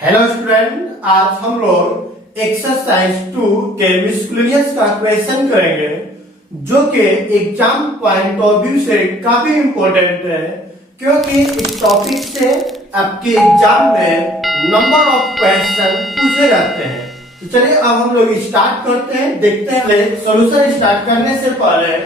Hello student, आज हम लोग एक्सरसाइज 2 के मिसलेनियस का क्वेश्चन करेंगे जो कि एग्जाम पॉइंट ऑफ व्यू से काफी इंपॉर्टेंट है, क्योंकि इस टॉपिक से आपके एग्जाम में नंबर ऑफ क्वेश्चन पूछे जाते हैं। तो चलिए अब हम लोग स्टार्ट करते हैं, देखते हैं। सॉल्यूशन स्टार्ट करने से पहले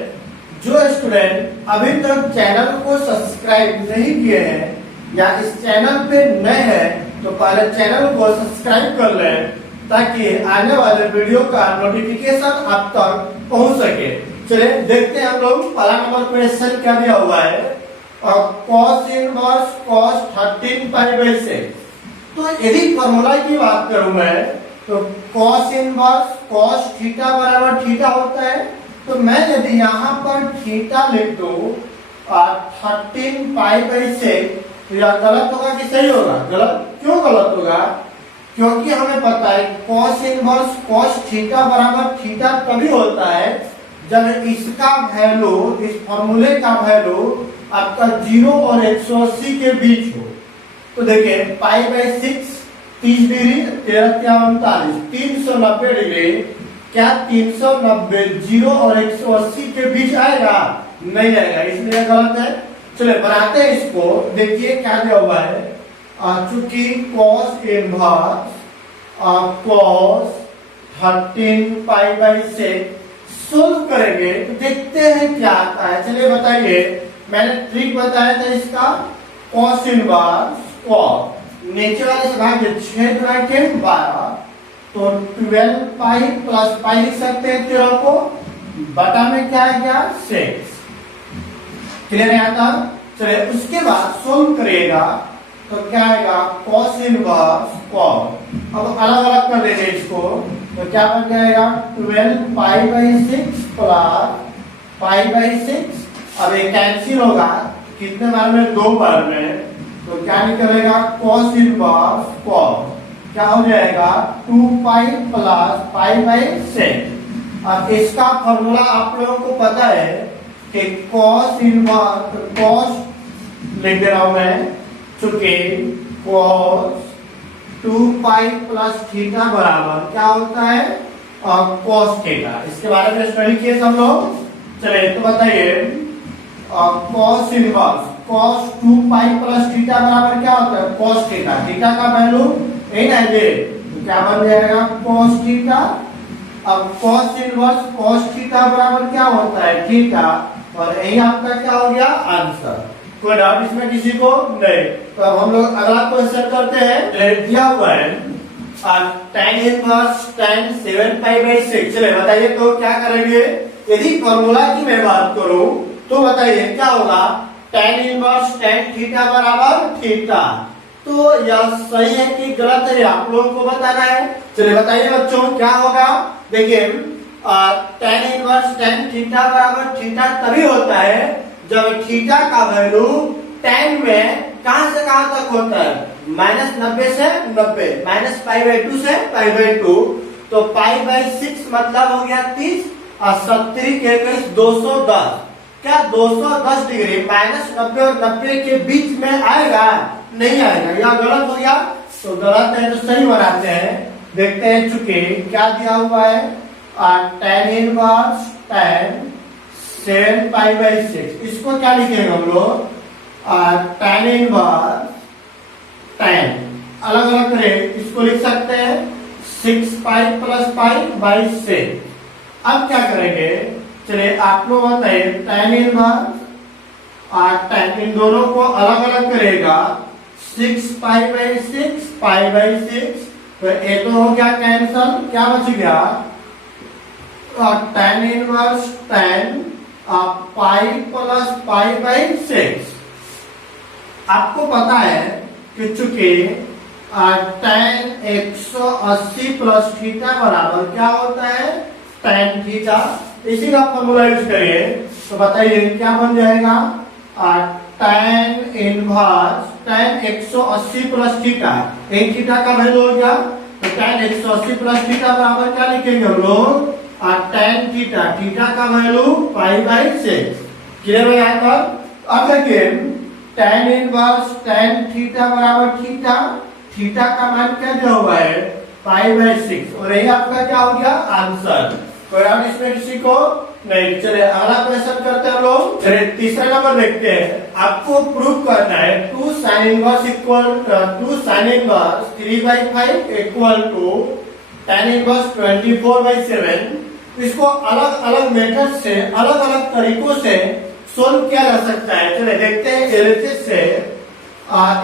जो स्टूडेंट अभी तक चैनल को सब्सक्राइब नहीं किए हैं या इस चैनल पे नए हैं तो पहले चैनल को सब्सक्राइब कर लें ताकि आने वाले वीडियो का नोटिफिकेशन आप तक पहुंच सके। चलिए देखते हैं हम लोग पहला नंबर क्वेश्चन क्या दिया हुआ है। cos inverse cos 13 pi by 6। तो यदि फॉर्मूला की बात करूं मैं तो cos इनवर्स cos थीटा बराबर थीटा होता है। तो मैं यदि यहाँ पर थीटा लिख दूं 13 पाई बाई 6 तो यह गलत होगा कि सही होगा? गलत। क्यों गलत होगा? क्योंकि हमें पता है cos इनवर्स cos थीटा बराबर थीटा तभी होता है जब इसका वैल्यू, इस फॉर्मूले का वैल्यू आपका 0 और 180 के बीच हो। तो देखिए पाई बाई 6 30 डिग्री 13 क्या 39 390 डिग्री। क्या 390 0 और 180 के बीच आएगा? नहीं आएगा, इसलिए गलत है। चलिए बनाते हैं इसको। देखिए क्या दिया हुआ है। चूंकि cos inverse cos 13 pi by 6 solve करेंगे तो देखते हैं क्या आता है। चलिए बताइए, मैंने ट्रिक बताया था इसका। cos इनवर्स cos नीचे वाले से भाग 6 के 12 तो 12 पाई प्लस पाई लिख सकते हैं 13 को, बटा में क्या आ गया 6। क्लियर है आता? चलिए उसके बाद सोल्व करिएगा तो क्या आएगा cos इनवर्स cos। अब अलग अलग कर देंगे इसको तो क्या बन जाएगा 12 pi by 6 plus pi by 6। अब ये कैंसिल होगा कितने बार में? 2 बार में। तो क्या निकलेगा cos इनवर्स cos क्या हो जाएगा 2 पाई प्लस पाई बाई 6। अब इसका फॉर्मूला आप लोगों को पता है कि cos इनवर्स cos लिख दे रहा हूं मैं, चूंकि cos 2 पाई प्लस थीटा बराबर क्या होता है cos थीटा। इसके बारे में स्टडी किए हम लोग। चलिए तो बताइए cos inverse cos 2 pi plus theta बराबर क्या होता है cos थीटा। थीटा का वैल्यू यही ना ये, तो क्या बन जाएगा cos थीटा। अब cos इनवर्स cos थीटा बराबर क्या होता है थीटा, और यही आपका क्या हो गया आंसर। कोई डाउट इसमें किसी को? नहीं। तो अब हम लोग अगला क्वेश्चन करते हैं। दिया हुआ है tan inverse tan 7 pi by 6। चलिए बताइए तो क्या करेंगे। यदि फॉर्मूला की मैं बात करूं तो बताइए क्या होगा tan इनवर्स tan थीटा बराबर थीटा। तो यह सही है कि गलत है आप लोगों को बताना है। चलिए बताइए बच्चों क्या होगा। देखिए tan इनवर्स tan थीटा बराबर थीटा तभी होता है जब थीटा का वैल्यू tan में कहां से कहां तक होता है -90 से 90, माइनस पाई बाई 2 से पाई बाई 2। तो पाई बाई 6 मतलब हो गया 30 और 70 के 210। क्या 210 डिग्री -90 और 90 के बीच में आएगा? नहीं आएगा, यह गलत हो गया। तो गलत है तो सही बनाते हैं। देखते हैं चूंकि क्या दिया हुआ है tan inverse tan 7 pi by 6। इसको क्या लिखेंगे हम लोग tan इनवर्स tan अलग अलग करें, इसको लिख सकते हैं 6 पाई प्लस पाई बाई 6। अब क्या करेंगे, चलिए आप लोग बताइए tan इनवर्स tan इन दोनों को अलग अलग करेगा 6 पाई बाई 6 पाई बाई 6। तो ये तो हो गया कैंसल, क्या बच गया tan inverse tan pi plus pi by 6। आपको पता है कि चूंकि tan 180 प्लस थीटा बराबर क्या होता है tan थीटा। इसी का फॉर्मूला यूज करिए तो बताइए क्या बन जाएगा tan inverse tan 180 plus theta. एक थीटा का वैल्यू हो गया तो tan 180 प्लस थीटा बराबर क्या लिखेंगे हम लोग tan थीटा। थीटा का वैल्यू पाई बाई 6। क्लियर है यहाँ पर? अब देखिए tan इनवर्स tan थीटा बराबर थीटा। थीटा का मान क्या दिया हुआ है, π/6, और यही आपका क्या हो गया आंसर। कोई और इसमें किसी को नहीं। चलिए अगला क्वेश्चन करते हैं हम लोग। चलिए तीसरा नंबर देखते हैं। आपको प्रूव करना है 2 sin inverse 3/5 equal to tan inverse 24/7। इसको अलग अलग मेथड से, अलग अलग तरीकों से सोल्व किया जा सकता है। चलिए देखते हैं एलएचएस से।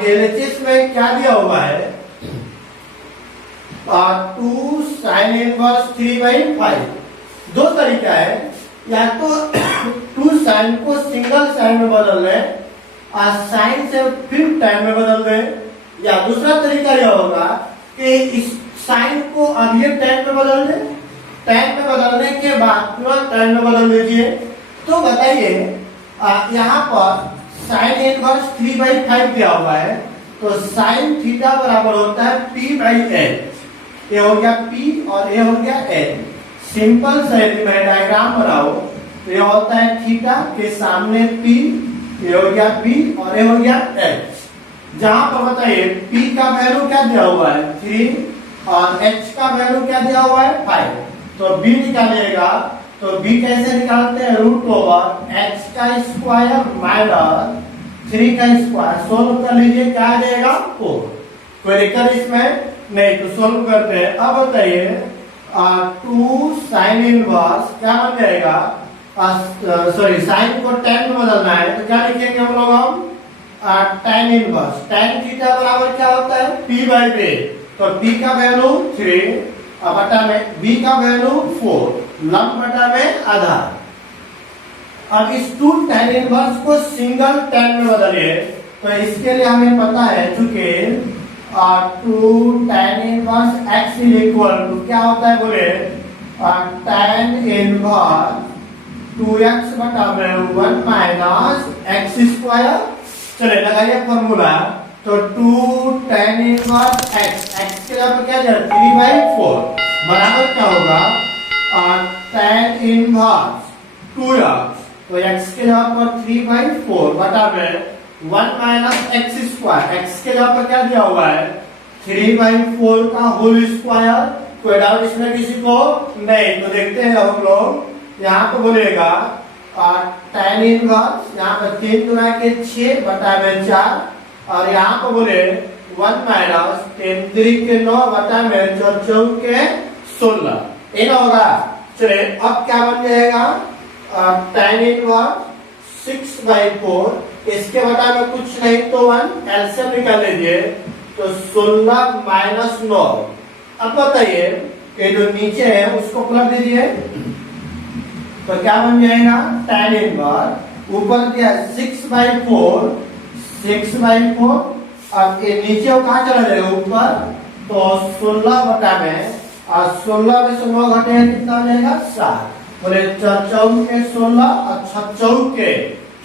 एलएचएस में क्या दिया हुआ है, 2 sin इनवर्स 3/5। दो तरीका है, या तो 2 sin को सिंगल साइन में बदल दें, साइन से फिर tan में बदल दें, या दूसरा तरीका यह होगा कि इस साइन को अब ये tan में बदल दें, tan में बदलने के बाद तुरंत tan में बदल दीजिए। तो बताइए यहाँ पर sin इनवर्स 3/5 दिया हुआ है, तो sin थीटा बराबर होता है p/l। ये हो गया p और ये हो गया l। सिंपल से यदि मैं डायग्राम बनाऊं तो ये होता है थीटा के सामने p, ये हो गया p और ये हो गया h। जहां पर बताइए p का वैल्यू क्या दिया हुआ है 3 और h का वैल्यू क्या दिया हुआ है 5। तो b निकालिएगा, तो b कैसे निकालते हैं, √h का स्क्वायर माइनस 3 का स्क्वायर। सोल्व कर लीजिए, क्या आ जाएगा 4। कोई दिक्कत इसमें नहीं, तो सोल्व करते हैं। अब बताइए 2 sin इनवर्स क्या बन जाएगा, सॉरी साइन को tan में बदलना है, तो क्या लिखेंगे हम लोग, tan इनवर्स। tan थीटा बराबर क्या होता है p/b। तो p का वैल्यू 3 और बटा में b का वैल्यू 4, लंब बटा में आधा। अब इस 2 tan इनवर्स को सिंगल tan में बदलिए। तो इसके लिए हमें पता है चूंकि 2 tan inverse x equal to क्या होता है बोले, tan इनवर्स 2x बटा में 1 माइनस x स्क्वायर। चलिए लगाइए फॉर्मूला। तो 2 tan इनवर्स x के जगह पर क्या जाए 3/4 बराबर क्या होगा, tan इनवर्स 2x, तो x के जगह पर 3/4 बटा में 1 माइनस x स्क्वायर। x के जगह पर क्या दिया हुआ है 3/4 का होल स्क्वायर। कोई डाउट इसमें किसी को नहीं, तो देखते हैं हम लोग। यहाँ पे बोलेगा tan इनवर्स, यहाँ पे 3 गुना के 6 बटा में 4, और यहाँ पे बोले 1 माइनस 3 3 के 9 बटा में 4 के 16। ये ना होगा। चलिए अब क्या बन जाएगा, tan इनवर्स 6/4, इसके बटा में कुछ नहीं तो 1, एलसीएम निकाल लीजिए, तो 16 माइनस 9। अब बताइए कि जो नीचे है उसको पलट दीजिए, तो क्या बन जाएगा tan इनवर्स, ऊपर दिया 6/4, 6/4, अब ये नीचे वो कहाँ चला जाएगा ऊपर, तो 16 बटा में, और 16 में से 9 घटे कितना हो जाएगा 7। बोले 4 के 16 और 6 के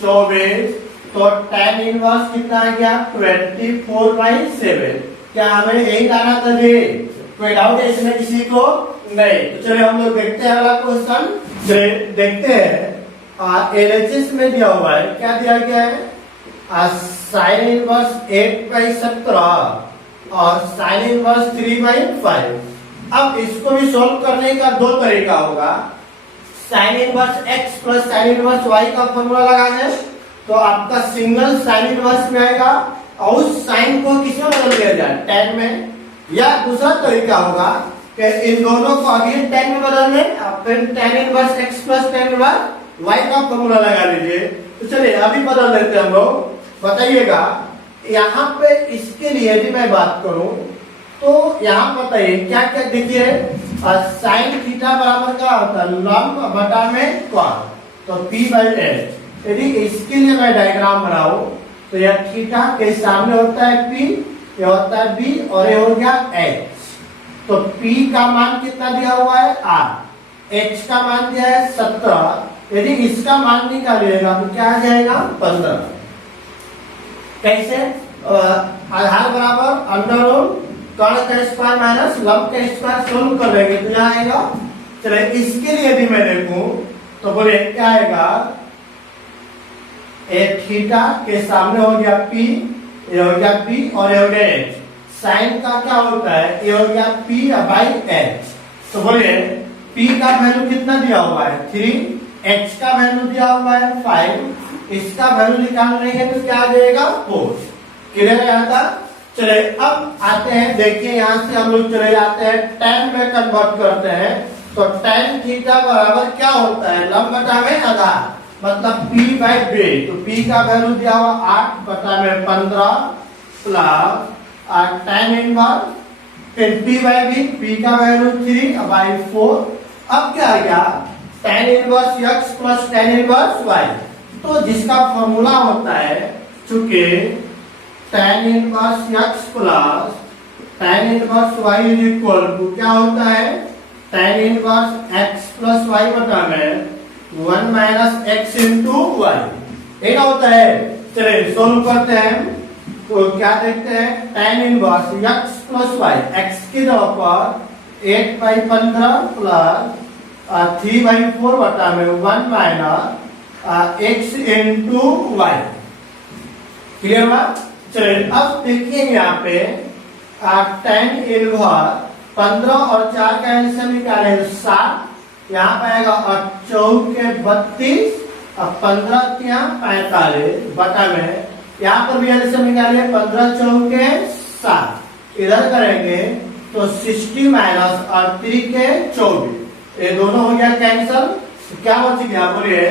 24, तो tan इनवर्स कितना आ गया 24/7। क्या हमें यही लाना था जी? कोई डाउट है इसमें किसी को नहीं? तो चलिए हम लोग देखते हैं अगला क्वेश्चन। देखते हैं एलएचएस में दिया हुआ है, क्या दिया गया है, साइन इनवर्स 8/17 और साइन इनवर्स 3/5। अब इसको भी सॉल्व करने का दो तरीका होगा। Sign inverse x plus sine inverse y का फॉर्मूला लगाना है, तो आपका सिंगल साइन इनवर्स में आएगा, और उस साइन को किसमें बदल दिया जाए tan में। या दूसरा तरीका होगा कि इन दोनों को अभी tan में बदल दें, फिर tan inverse x plus tan inverse y का फॉर्मूला लगा लीजिए। तो चलिए अभी बदल देते हैं हम लोग। बताइएगा यहाँ पे इसके लिए यदि मैं बात करूं तो यहाँ बताइए क्या क्या देखिए, साइन थीटा बराबर क्या होता है लंब बटा में कॉन, तो p/h। यदि इसके लिए मैं डायग्राम बनाऊं तो यह थीटा के सामने होता है p, ये होता है b, और ये हो गया h। तो p का मान कितना दिया हुआ है 8, h का मान दिया है 17। यदि इसका मान निकालिएगा तो क्या आ जाएगा 15। कैसे, आधार बराबर अंडर कर्ण का स्क्वायर माइनस लंब का स्क्वायर सोल्व कर लेंगे तो यहाँ आएगा। चलिए इसके लिए यदि मैं देखूं तो बोले क्या आएगा, ए थीटा के सामने हो गया p, ये हो गया p और ये हो गया h। साइन का क्या होता है, ये हो गया P बाई H। तो बोलिए P का वैल्यू कितना दिया हुआ है 3, H का वैल्यू दिया हुआ है 5, इसका वैल्यू निकालने है तो क्या आ जाएगा 4। क्लियर है यहाँ तक? चले अब आते हैं, देखिए यहाँ से हम लोग चले जाते हैं tan में कन्वर्ट करते हैं। तो tan थीटा बराबर क्या होता है, लंब बटा में आधार, मतलब P बाई B। तो P का वैल्यू दिया हुआ 8 बटा में 15 प्लस tan इनवर्स फिर P बाई B, P का वैल्यू 3 बाई 4। अब क्या आ गया tan inverse x plus tan inverse y। तो जिसका फॉर्मूला होता है, चूंकि tan inverse x plus tan inverse y is equal to क्या होता है, tan inverse x plus y बटा में 1 माइनस एक्स इंटू वाई, एक होता है। चलिए सोल्व करते हैं। तो क्या देखते हैं, tan inverse x plus y, x की जगह पर 8 बाई 15 प्लस 3 बाई 4 बटा में 1 minus x into y. Clear हुआ? चलिए अब देखिए यहाँ पे tan इनवर्स 15 और 4 का एलसीएम निकालें 7, यहाँ पे आएगा 4 के 32 और 15 क्या 45 बटा में, यहाँ पर भी एलसीएम निकालिए 15 4 के 7, इधर करेंगे तो 60 माइनस और 3 के 24, ये दोनों हो गया कैंसल। तो क्या बच गया बोलिए,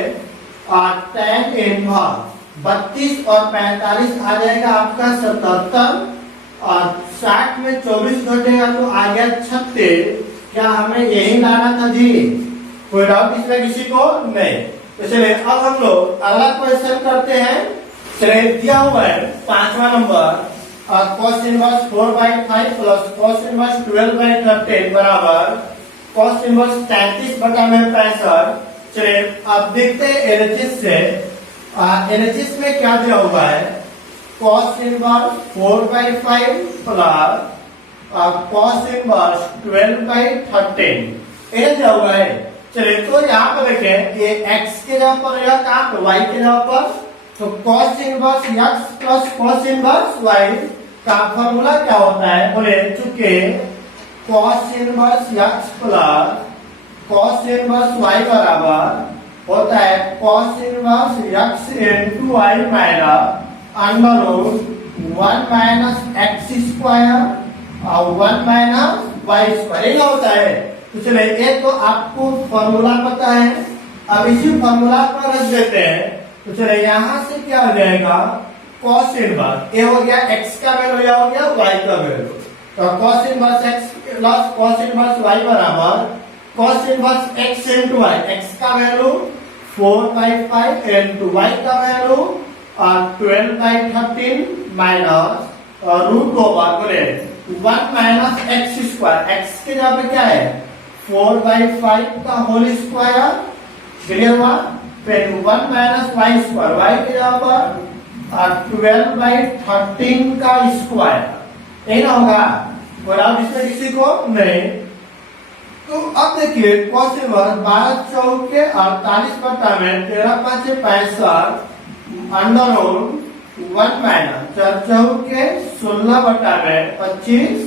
tan इनवर्स 32 और 45 आ जाएगा आपका 77 और 60 में 24 घटेगा तो आ गया 36। क्या हमें यही लाना था जी? कोई डाउट इसमें किसी को नहीं? तो चलिए अब हम लोग अगला क्वेश्चन करते हैं। चलिए दिया हुआ है 5वां number, cos inverse 4/5 plus cos inverse 12/13 बराबर cos इनवर्स 33 बटा में 65। चलिए अब देखते हैं एलएचएस से। एलएचएस में क्या दिया हुआ है, cos inverse 4/5 plus cos inverse 12/13 ये दिया हुआ है। चलिए तो यहाँ पर देखें, ये x के जगह पर या कहाँ पर y के जगह पर, तो cos inverse x plus cos inverse y का फॉर्मूला क्या होता है, बोले चूंकि cos inverse x plus cos inverse y बराबर होता है cos inverse x into y minus under root 1 minus x square और 1 माइनस वाई स्क्वायर, ये होता है। तो चलिए एक तो आपको फॉर्मूला पता है, अब इसी फॉर्मूला पर रख देते हैं। तो चलिए यहाँ से क्या हो जाएगा, cos इनवर्स, ये हो गया x का वैल्यू, यह हो गया y का वैल्यू। तो cos inverse x plus cos inverse y बराबर cos inverse x into y, x का वैल्यू 4/5 इंटू y का वैल्यू 12/13 माइनस रूट ओवर बोले 1 माइनस एक्स स्क्वायर, x के जगह पे क्या है 4/5 का होल स्क्वायर, क्लियर हुआ। फिर 1 माइनस वाई स्क्वायर, वाई के जगह पर 12/13 का स्क्वायर, यही ना होगा? और अब इसमें किसी को नहीं। तो अब देखिए cos इनवर्स 12 चौके 48 बटा में 13 5 65 अंडर रूट 1 माइनस 4 चौके 16 बटा में 25।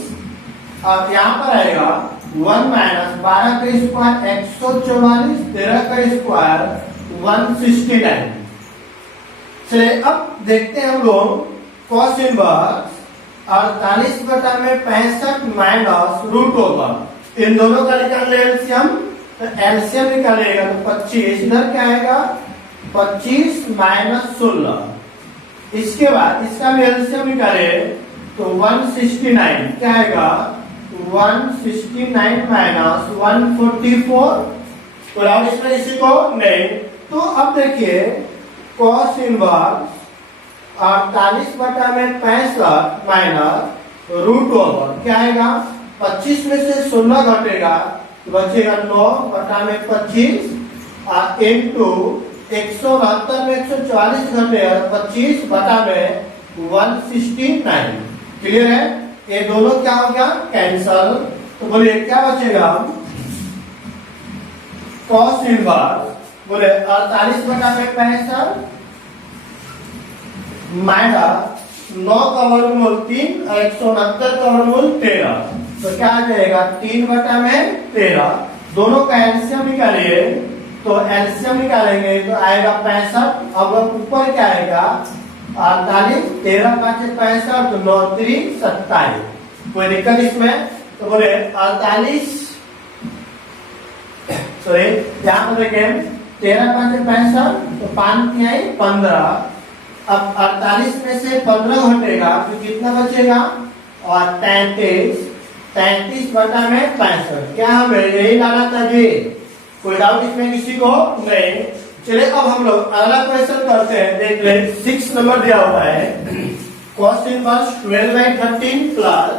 अब यहाँ पर आएगा 1 माइनस 12 का स्क्वायर 144, 13 का स्क्वायर 169। चलिए अब देखते हैं हम लोग cos इनवर्स 48 बटा में 65 माइनस रूट ओवर, इन दोनों का निकाल ले एलसीएम। तो एलसीएम निकालेगा तो 25, इधर क्या आएगा 25 माइनस 16। इसके बाद इसका भी एलसीएम निकाले तो 169, क्या आएगा 169 माइनस 144। तो अब इसमें इसी को नहीं। तो अब देखिए cos इनवर्स 48 बटा में 65 माइनस रूट ओवर क्या आएगा, 25 में से 16 घटेगा तो बचेगा 9 बटा में 25 इंटू 172 में 140 घटेगा 25 बटा में 169। क्लियर है? ये दोनों क्या हो गया कैंसल। तो बोलिए क्या बचेगा, cos इनवर्स बोले 48 बटा में 65 माइनस 9 का वर्गमूल 3 और 169 का वर्गमूल 13, तो क्या आ जाएगा 3/13। दोनों का एलसीएम निकालिए, तो एलसीएम निकालेंगे तो आएगा 65। अब ऊपर क्या आएगा 48, 13 5 65, तो 9 3 27। कोई दिक्कत इसमें? तो बोले 48, सॉरी यहाँ पर देखें 13 5 65, तो 5 तिहाई 15। अब 48 में से 15 घटेगा तो कितना बचेगा, और 33 बटा में 65। क्या हमें यही लाना था जी? कोई डाउट इसमें किसी को? नहीं। चलिए अब हम लोग अगला क्वेश्चन करते हैं। देख ले 6 नंबर दिया हुआ है, cos inverse 12/13 plus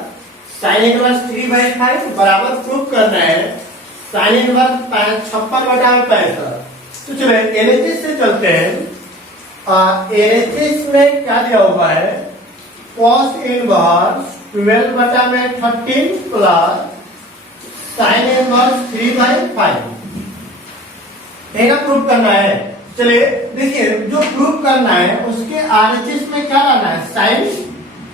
sin inverse 3/5 बराबर प्रूफ करना है sin इनवर्स 56/65। तो चलिए एलएचएस से चलते हैं। एलएचएस में क्या दिया हुआ है, cos inverse 12/13 plus sin inverse 3/5 एक प्रूफ करना है। चलिए देखिए, जो प्रूफ करना है उसके आरएचएस में क्या लाना है, साइन।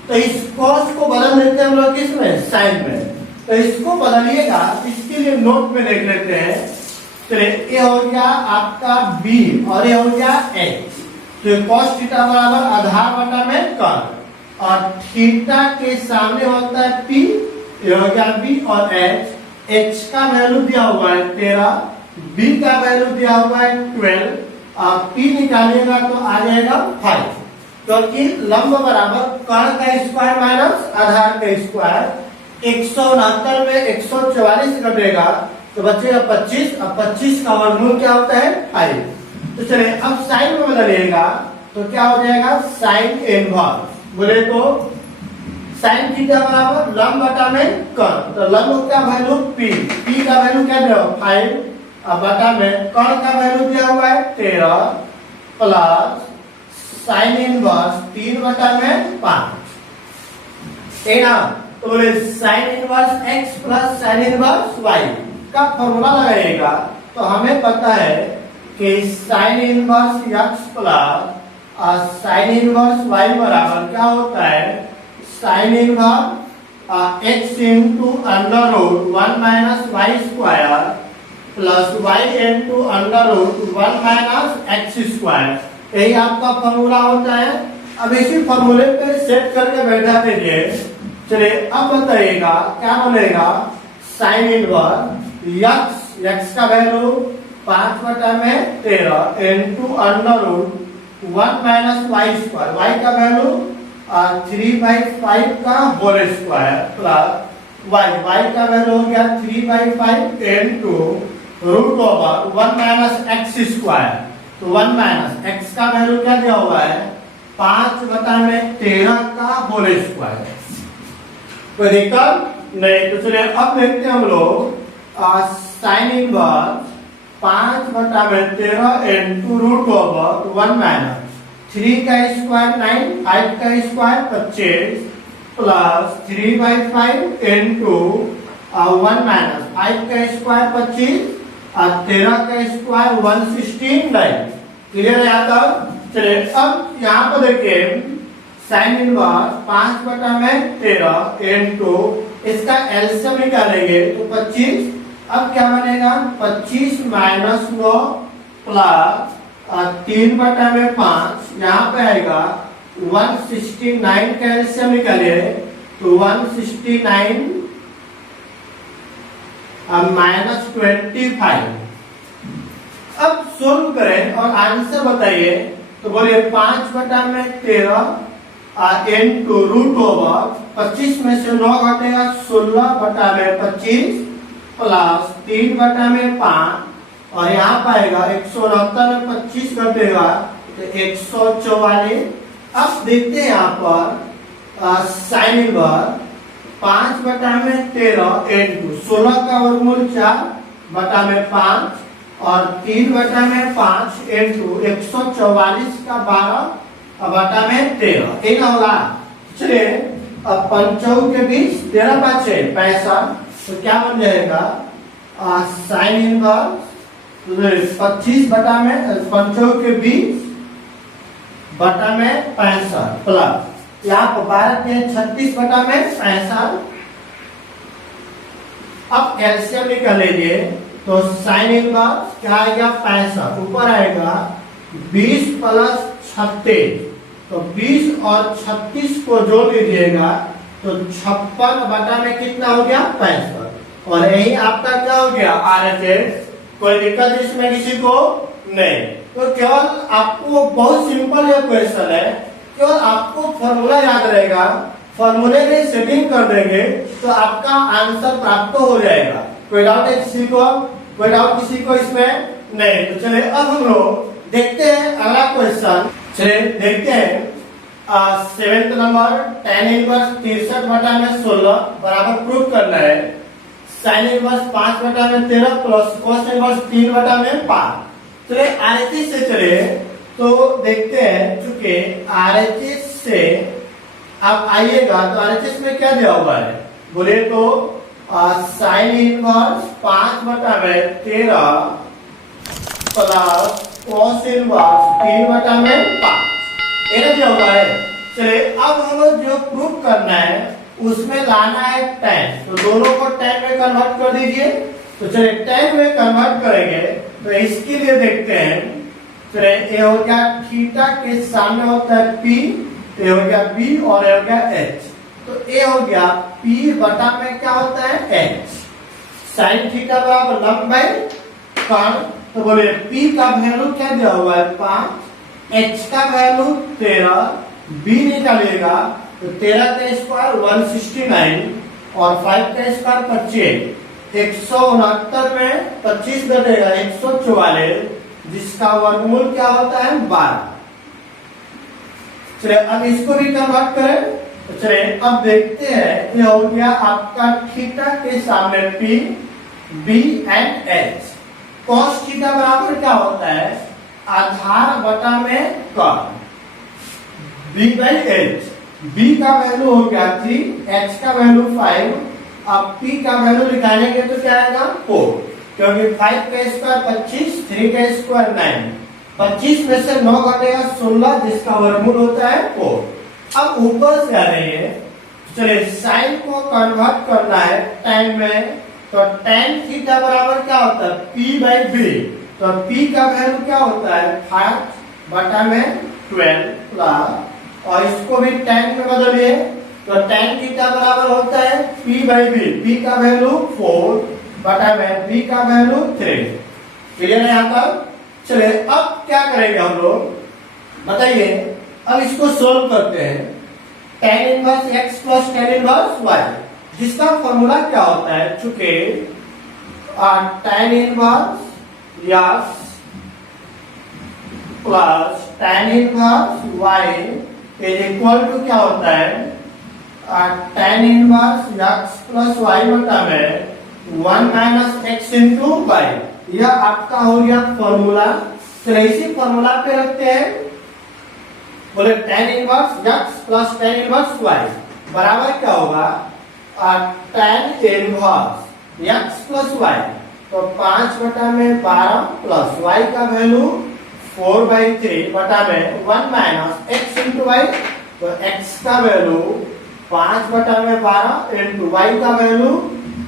तो इस cos को बदल देते हैं हम लोग किसमें, साइन में। तो इसको बदलिएगा, इसके लिए नोट में देख लेते हैं। चलिए ये हो गया आपका b और ये हो गया h। तो cos थीटा बराबर आधार बटा में कर्ल, और थीटा के सामने होता है p, ये हो गया b और h का वैल्यू दिया हुआ है 13, b का वैल्यू दिया हुआ है 12, आप p निकालिएगा तो आ जाएगा 5, क्योंकि लंब बराबर कर्ण का स्क्वायर माइनस आधार का स्क्वायर। 169 में 144 घटेगा तो बचेगा 25, अब 25 का वर्गमूल क्या होता है 5। तो चलिए अब साइन में बदलिएगा तो क्या हो जाएगा साइन इनवर्स। बोले तो साइन थीटा बराबर लंब बटा में कर्ण, तो लंब का वैल्यू p का वैल्यू क्या दिया 5, अब बटा में कर्ण का वैल्यू दिया हुआ है 13 प्लस साइन इनवर्स 3/5 है ना। तो बोले sine inverse x plus sine inverse y का फॉर्मूला लगाइएगा। तो हमें पता है कि sine inverse x plus sine inverse y बराबर क्या होता है, sine inverse x into under root 1 minus y square plus y into under root 1 minus x square. यही आपका फॉर्मूला होता है। अब इसी फॉर्मूले पे सेट करके बैठा दीजिए। चलिए अब बताइएगा क्या बनेगा, साइन इनवर्स x का value 5/13 into under root 1 minus y square, y का वैल्यू 3/5 का होल स्क्वायर प्लस y का वैल्यू हो गया 3/5 into root over 1 minus x square. तो 1 माइनस एक्स का वैल्यू क्या दिया हुआ है 5/13 का होल स्क्वायर। कोई दिक्कत नहीं। तो चलिए अब देखते हैं हम लोग sine inverse 5/13 into root over 1 minus 3 का स्क्वायर 9, 5 का स्क्वायर 25 प्लस 3/5 इंटू 1 माइनस 5 का स्क्वायर 25 और 13 का स्क्वायर 169। क्लियर है यहाँ तक? चलिए अब यहाँ पर देखिए साइन इनवर्स 5/13 इंटू इसका एलसीएम निकालेंगे तो 25। अब क्या बनेगा 25 माइनस 9 प्लस 3/5, यहाँ पे आएगा 169 का एलसीएम निकालिए तो 169 माइनस 25। अब सोल्व करें और आंसर बताइए। तो बोलिए 5/13 इंटू रूट ओवर 25 में से 9 घटेगा 16/25 प्लस 3/5 और यहाँ पाएगा 169 में 25 घटेगा तो 144। अब देखते हैं यहाँ पर साइन इनवर्स 5/13 इंटू 16 का वर्गमूल 4/5 और 3/5 इंटू 144 का 12/13 एक होगा। चलिए अब 5 के बीच 13 5 65, तो क्या बन जाएगा साइन इनवर्स 25 में 5 के बीच बटा में 65 प्लस यहाँ पर 12 के 36 बटा में 65। अब एलसीएम निकाल लीजिए तो साइन इनवर्स क्या आएगा 65, ऊपर आएगा 20 प्लस 36, तो 20 और 36 को जोड़ लीजिएगा तो 56 बटा में कितना हो गया 65, और यही आपका क्या हो गया RHS। कोई दिक्कत इसमें किसी को नहीं। तो केवल आपको बहुत सिंपल ये क्वेश्चन है, केवल आपको फॉर्मूला याद रहेगा, फॉर्मूले में सेटिंग कर देंगे तो आपका आंसर प्राप्त हो जाएगा। कोई डाउट है किसी को? कोई डाउट किसी को इसमें नहीं? तो चलिए अब हम लोग देखते हैं अगला क्वेश्चन। चलिए देखते हैं 7th नंबर tan इनवर्स 63 बटा में 16 बराबर प्रूफ करना है sin इनवर्स 5 बटा में 13 प्लस cos इनवर्स 3 बटा में 5। चलिए RHS से चलिए तो देखते हैं, चूंकि RHS से आप आइएगा तो RHS में क्या दिया हुआ है बोले तो साइन इनवर्स 5 बटा में 13 प्लस cos इनवर्स 3 बटा में 5 ये दिया हुआ है। चलिए अब हमें जो प्रूफ करना है उसमें लाना है tan, तो दोनों को tan में कन्वर्ट कर दीजिए। तो चलिए tan में कन्वर्ट करेंगे तो इसके लिए देखते हैं। चलिए ये हो गया थीटा के सामने होता है p, ये हो गया b और ये हो गया h, तो ये हो गया p बटा में क्या होता है h। साइन थीटा बराबर लंबाई कर्ण, तो बोले p का वैल्यू क्या दिया हुआ है 5, h का वैल्यू 13, b निकालिएगा तो 13 का स्क्वायर 169 और 5 का स्क्वायर 25, 169 में 25 घटेगा 144, जिसका वर्गमूल क्या होता है 12। चलिए अब इसको भी कन्वर्ट करें। तो चलिए अब देखते हैं, ये हो गया आपका थीटा के सामने p, b and h। cos theta बराबर क्या होता है आधार बटा में कर्ण, b बाई h। b का वैल्यू हो गया 3, h का वैल्यू 5, अब p का वैल्यू निकालेंगे तो क्या आएगा 4, क्योंकि 5 का स्क्वायर 25, 3 का स्क्वायर 9, 25 में से 9 घटेगा 16, जिसका वर्गमूल होता है 4। अब ऊपर से आ रही है, चलिए साइन को कन्वर्ट करना है tan में, तो tan थीटा बराबर क्या होता है p बाई b, तो p का वैल्यू क्या होता है 5 बटा में 12 प्लस, और इसको भी tan में बदलिए तो tan थीटा बराबर होता है p बाई b, p का वैल्यू 4 बटा में b का वैल्यू 3। क्लियर है यहाँ तक? चलिए अब क्या करेंगे हम लोग बताइए। अब इसको सोल्व करते हैं। tan inverse x plus tan inverse y, जिसका फॉर्मूला क्या होता है, चूंकि tan inverse x plus tan inverse y is equal to क्या होता है tan inverse x plus y बटा में 1 माइनस x इंटू y। यह आपका हो गया फॉर्मूला। चलिए इसी फॉर्मूला पे रखते हैं। बोले tan inverse x plus tan inverse y बराबर क्या होगा tan inverse x plus y, तो 5 बटा में 12 प्लस y का वैल्यू 4/3 बटा में 1 माइनस x इंटू y, तो x का वैल्यू 5 बटा में 12 इंटू y का वैल्यू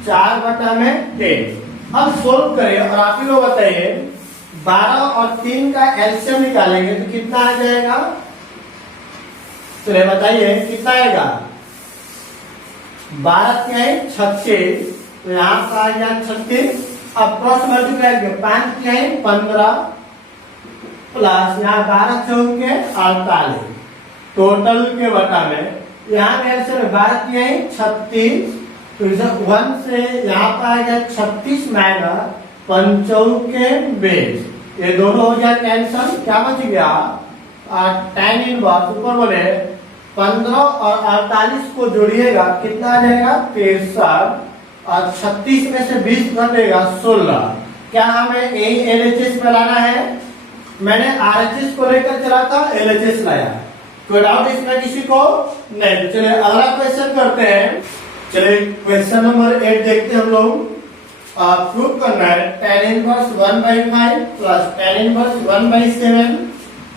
4 बटा में 10। अब सोल्व करिए और आप ही लोग बताइए 12 और 3 का एलसीएम निकालेंगे तो कितना आ जाएगा। चलिए बताइए कितना आएगा। 12 क्या है 36, तो यहाँ पर आ गया 36। अब क्रॉस मल्टीप्लाई 5 क्या है 15 प्लस यहाँ 12 चौके 48 टोटल के बटा में, यहाँ में एलसीएम 12 क्या है 36, तो 1 से यहाँ पर आएगा 36 माइनस 5 के 20, ये दोनों हो जाए कैंसल। क्या बच गया tan इनवर्स, ऊपर बोले 15 और 48 को जोड़िएगा कितना आ जाएगा 63, और 36 में से 20 घटेगा 16। क्या हमें यही LHS पे लाना है? मैंने RHS को लेकर चला था, LHS लाया। कोई डाउट इसमें किसी को नहीं? चलिए अगला क्वेश्चन करते हैं। चलिए क्वेश्चन नंबर 8 देखते हैं हम लोग। प्रूव करना है tan inverse 1/5 plus tan inverse 1/7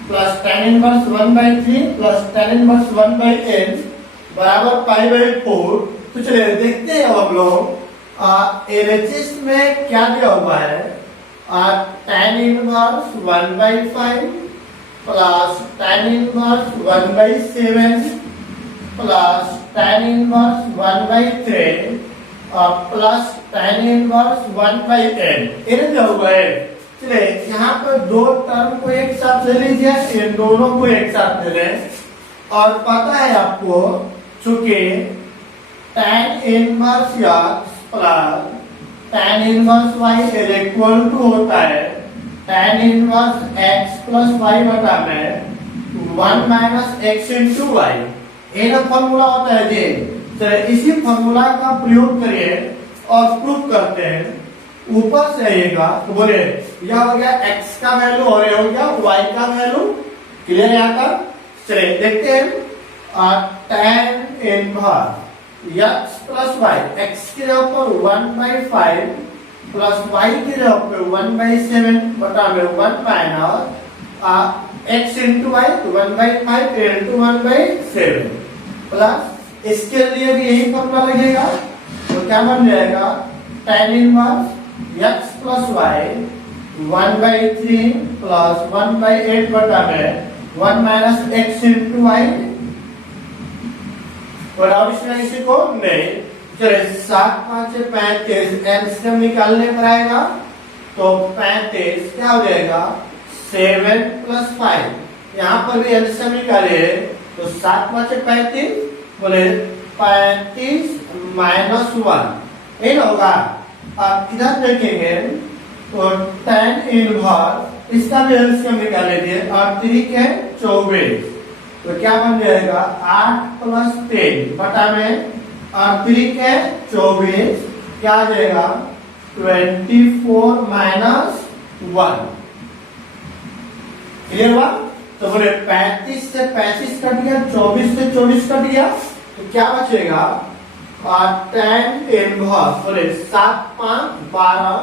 plus tan inverse 1/3 plus tan inverse 1/n बराबर पाई बाई 4। तो चलिए देखते हैं हम लोग एलएचएस में क्या दिया हुआ है। tan inverse 1/5 plus tan inverse 1/7 plus tan inverse 1/3 और प्लस tan इनवर्स 1/n ये दिया हुआ है। चलिए यहाँ पर दो टर्म को एक साथ ले लीजिए, इन दोनों को एक साथ ले लें और पता है आपको चूंकि tan inverse x plus tan inverse y equal to होता है tan inverse x plus y बटा में 1 माइनस x इंटू y। ये ना फॉर्मूला होता है जी। चलिए इसी फॉर्मूला का प्रयोग करिए और प्रूव करते हैं। ऊपर से आएगा तो बोले यह हो गया x का वैल्यू और यह हो गया y का वैल्यू। क्लियर यहाँ तक? चलिए देखते हैं tan inverse x plus y x के जगह पर 1/5 प्लस y के जगह पर 1/7 बटा में 1 माइनस x इंटू y तो 1/5 इंटू 1/7 प्लस इसके लिए भी यही फॉर्मूला लगेगा। तो क्या बन जाएगा tan inverse x plus y 1/3 plus 1/8 बटा में 1 माइनस x इंटू y और इसमें इसी को नहीं। चलिए 7 5 35 एलसीएम निकालने पर आएगा तो 35 क्या हो जाएगा 7 प्लस 5। यहाँ पर भी एलसीएम निकाले तो 7 5 35 बोले 35 माइनस 1 ये होगा। आप इधर देखेंगे तो tan इनवर्स इसका भी एलसीएम निकाल लीजिए और 3 के 24 तो क्या बन जाएगा 8 प्लस 10 बटा में और 3 के 24 क्या आ जाएगा 24 माइनस 1। क्लियर हुआ? तो बोले 35 से 35 कट गया, 24 से 24 कट गया तो क्या बचेगा tan इनवर्स बोले 7 5 12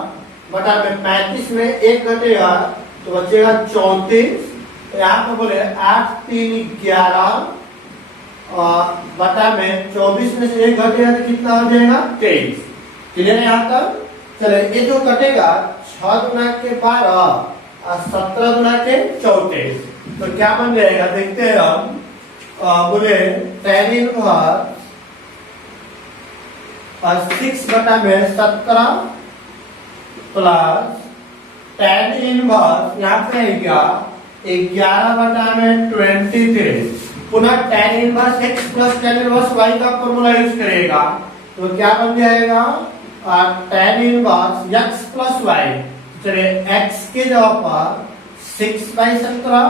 बटा में 35 में 1 घटेगा तो बचेगा 34। यहाँ पे बोले 8 3 11 बटा में 24 में से 1 घटेगा तो कितना हो जाएगा 23। क्लियर है यहाँ तक? चले ये जो कटेगा 6 गुना के 12 और 17 गुना के 34 तो क्या बन जाएगा देखते हैं हम। बोले tan इनवर्स 6 बटा में 17 प्लस tan इनवर्स यहाँ पे क्या 11 बटा में 23 पुनः tan inverse x plus tan inverse y का फॉर्मूला यूज करेगा तो क्या बन जाएगा tan inverse x plus y। चलिए x के जगह पर 6/17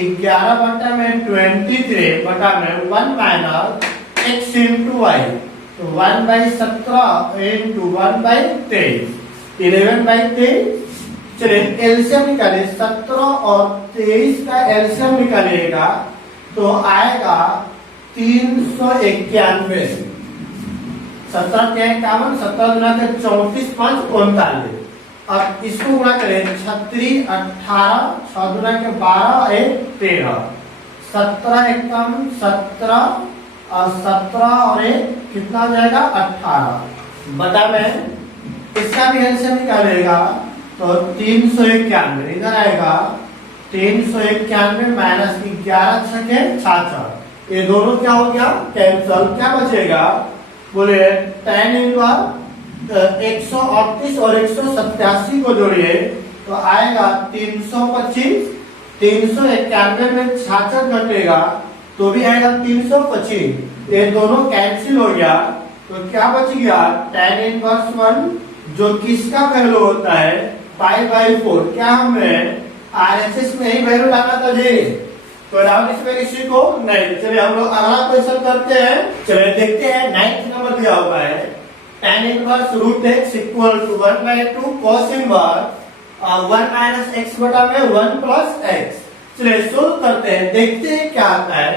11 बटा में 23 बटा में 1 माइनस x इंटू y तो 1/17 इंटू 1/23 11/23। चलिए एलसीएम निकालिए 17 और 23 का एलसीएम निकालिएगा तो आएगा 391। 17 के 51 17 गुना के 34 5 39। अब इसको गुणा करें 36 18 6 गुना के 12 1 13 17 एकम 17 और 17 और 1 कितना हो जाएगा 18 बटा में इसका भी एलसीएम निकालेगा तो 391 इधर आएगा 391 माइनस 11 छके 66 ये दोनों क्या हो गया कैंसल। क्या बचेगा बोले tan इनवर्स 138 और 187 को जोड़िए तो आएगा 325। 391 में 66 घटेगा तो भी आएगा 325। ये दोनों कैंसिल हो गया तो क्या बच गया tan इनवर्स 1 जो किसका वैल्यू होता है π/4। क्या हमें आरएचएस में ही वैल्यू लाना था जी तो राउंड इसमें किसी को नहीं। चलिए हम लोग अगला क्वेश्चन करते हैं। चलिए देखते हैं 9th नंबर दिया हुआ है tan inverse √x equal to 1/2 cos inverse 1 minus x बटा में 1 प्लस x। चलिए सोल्व करते हैं देखते हैं क्या आता है।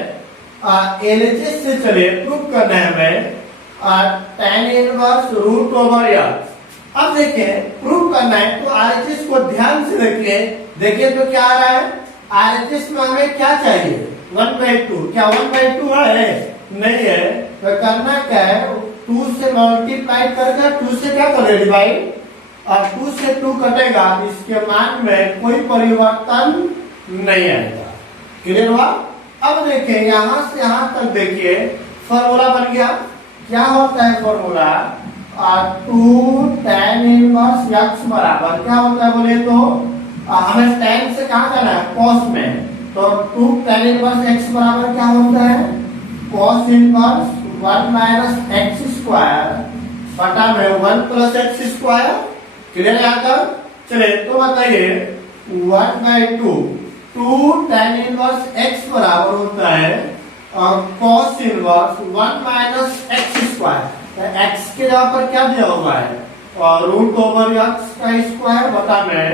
एलएचएस से चलिए प्रूव करना है हमें tan इनवर्स √x। अब देखिए प्रूव करना है तो आरएचएस को ध्यान से देखिए। देखिए तो क्या आ रहा है RHS में हमें क्या चाहिए 1/2। क्या 1/2 है? नहीं है। तो करना क्या है, 2 से मल्टीप्लाई करके 2 से क्या करें डिवाइड, और 2 से 2 कटेगा, इसके मान में कोई परिवर्तन नहीं आएगा। क्लियर हुआ? अब देखिए यहां से यहां तक देखिए फॉर्मूला बन गया। क्या होता है फॉर्मूला, 2 tan इनवर्स x बराबर क्या होता है बोले तो हमें tan से कहां जाना है cos में, तो 2 tan इनवर्स x बराबर क्या होता है cos inverse 1 minus x square बटा में 1 प्लस x स्क्वायर। क्लियर है यहाँ तक? चलिए तो बताइए 1/2 2 tan इनवर्स x बराबर होता है cos inverse 1 minus x square. तो x के जगह पर क्या दिया हुआ है, और रूट ओवर x का स्क्वायर बटा में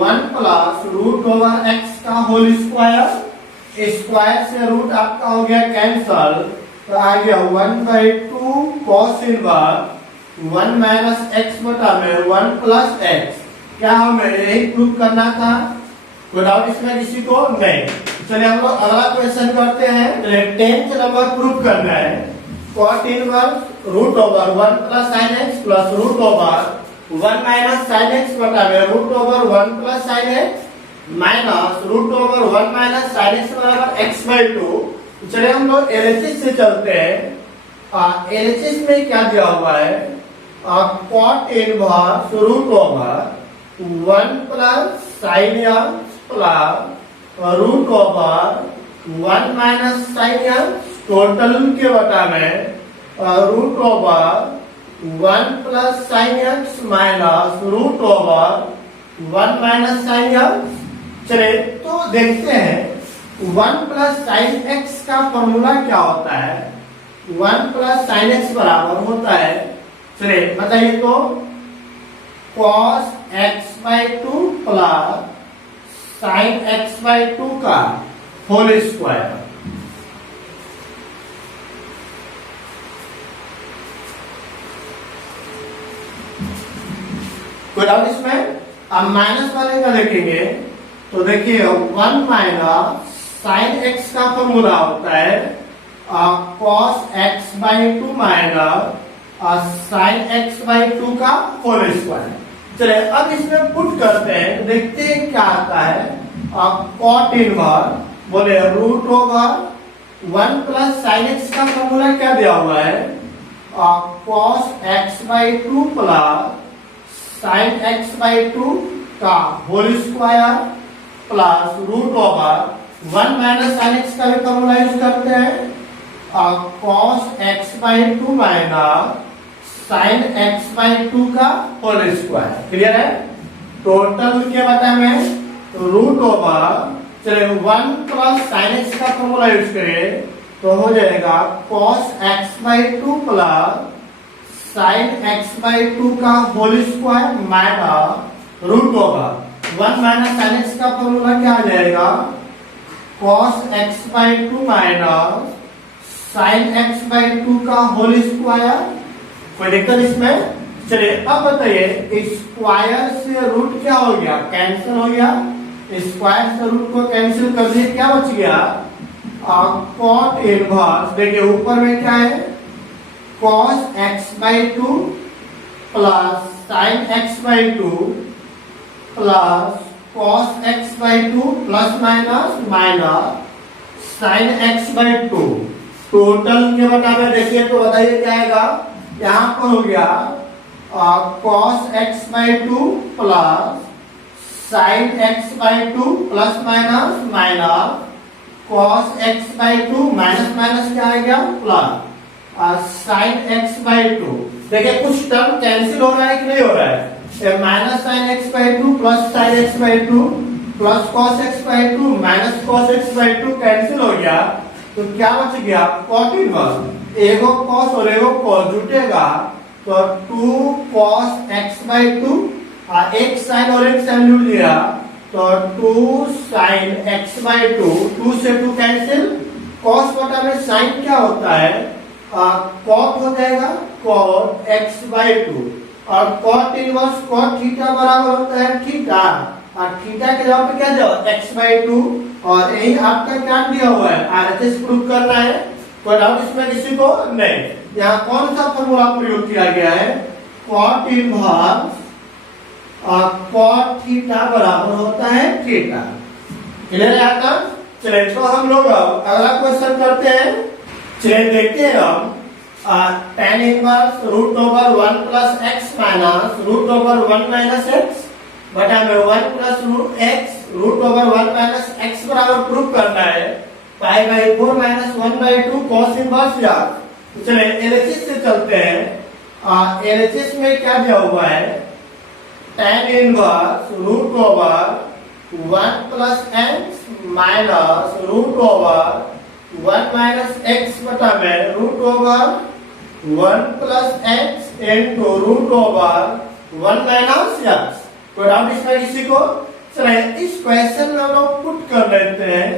1 प्लस रूट ओवर x का होल स्क्वायर। स्क्वायर से रूट आपका हो गया कैंसल, तो आ गया 1/2 cos इनवर्स 1 माइनस x बटा में 1 प्लस x। क्या हमें यही प्रूफ करना था? कोई डाउट इसमें किसी को? नहीं। चलिए हम लोग अगला क्वेश्चन करते हैं। 10th नंबर प्रूफ करना है, cot inverse root over 1 plus sin x plus root over 1 minus sin x बटा में root over 1 plus sin x minus root over 1 minus sin x बराबर x/2। चलिए हम लोग LHS से चलते हैं। LHS में क्या दिया हुआ है, cot inverse root over 1 plus sin x plus root over 1 minus sin x total के बटा में root over 1 plus sin x minus root over 1 minus sin x। चलिए तो देखते हैं 1 प्लस sin x का फॉर्मूला क्या होता है। 1 प्लस sin x बराबर होता है, चलिए बताइए तो cos x/2 plus sin x/2 का होल स्क्वायर। कोई डाउट इसमें? अब माइनस वाले का देखेंगे तो देखिए 1 माइनस sin x का फॉर्मूला होता है cos x/2 minus sin x/2 का होल स्क्वायर। चलिए अब इसमें पुट करते हैं, देखते हैं क्या आता है। cot इनवर्स बोले root over 1 plus sin x का फॉर्मूला क्या दिया हुआ है, cos x/2 plus sin x/2 का whole square plus root over 1 minus sin x का भी फॉर्मूला यूज करते हैं cos x/2 minus sin x/2 का होल स्क्वायर। क्लियर है? टोटल क्या बता में रूट ओवर, चलिए 1 प्लस sin x का फॉर्मूला यूज करें तो हो जाएगा cos x/2 plus sin x/2 का whole square minus root over 1 minus sin x का फॉर्मूला क्या आ जाएगा cos x/2 minus sin x/2 का होल स्क्वायर। कोई दिक्कत इसमें? चलिए अब बताइए स्क्वायर से रूट क्या हो गया, कैंसिल हो गया। स्क्वायर से रूट को कैंसिल कर दिए, क्या बच गया cot इनवर्स। देखिए ऊपर में क्या है cos x/2 plus sin x/2 plus cos x/2 plus minus minus sin x/2 total के बता में देखिए तो बताइए क्या आएगा। यहाँ पर हो गया cos x/2 plus sin x/2 plus minus minus cos x/2 minus minus क्या आ गया प्लस sin x/2। देखिए कुछ टर्म कैंसिल हो रहा है कि नहीं हो रहा है, minus sin x/2 plus sin x/2 plus cos x/2 minus cos x/2 cancel हो गया, तो क्या बच गया cot इनवर्स। एगो cos और एगो cos जुटेगा तो 2 cos x/2 एक sin और एक sin जुड़ गया तो 2 sin x/2, 2 से 2 कैंसिल, cos बटा में sin क्या होता है cot हो जाएगा cot x/2 और cot इनवर्स cot थीटा बराबर होता है थीटा और थीटा के जगह पे क्या दिया x/2 और यही आपका क्या दिया हुआ है RHS प्रूव करना है। कोई डाउट इसमें किसी को नहीं। यहाँ कौन सा फॉर्मूला प्रयोग किया गया है cot इनवर्स cot थीटा बराबर होता है थीटा। क्लियर है आता। चलिए तो हम लोग अगला क्वेश्चन करते हैं। चलिए देखते हैं हम tan inverse √1 plus x minus √1 minus x बटा में 1 प्लस √1 माइनस x बराबर प्रूव करना है π/4 माइनस 1/2 cos इनवर्स या। चलिए एलएचएस से चलते हैं। एलएचएस में क्या दिया हुआ है tan inverse √1 plus x minus √1 minus x बटा में √1 plus x into √1 minus x। कोई डाउट इसमें किसी को। चलिए इस क्वेश्चन में हम लोग पुट कर लेते हैं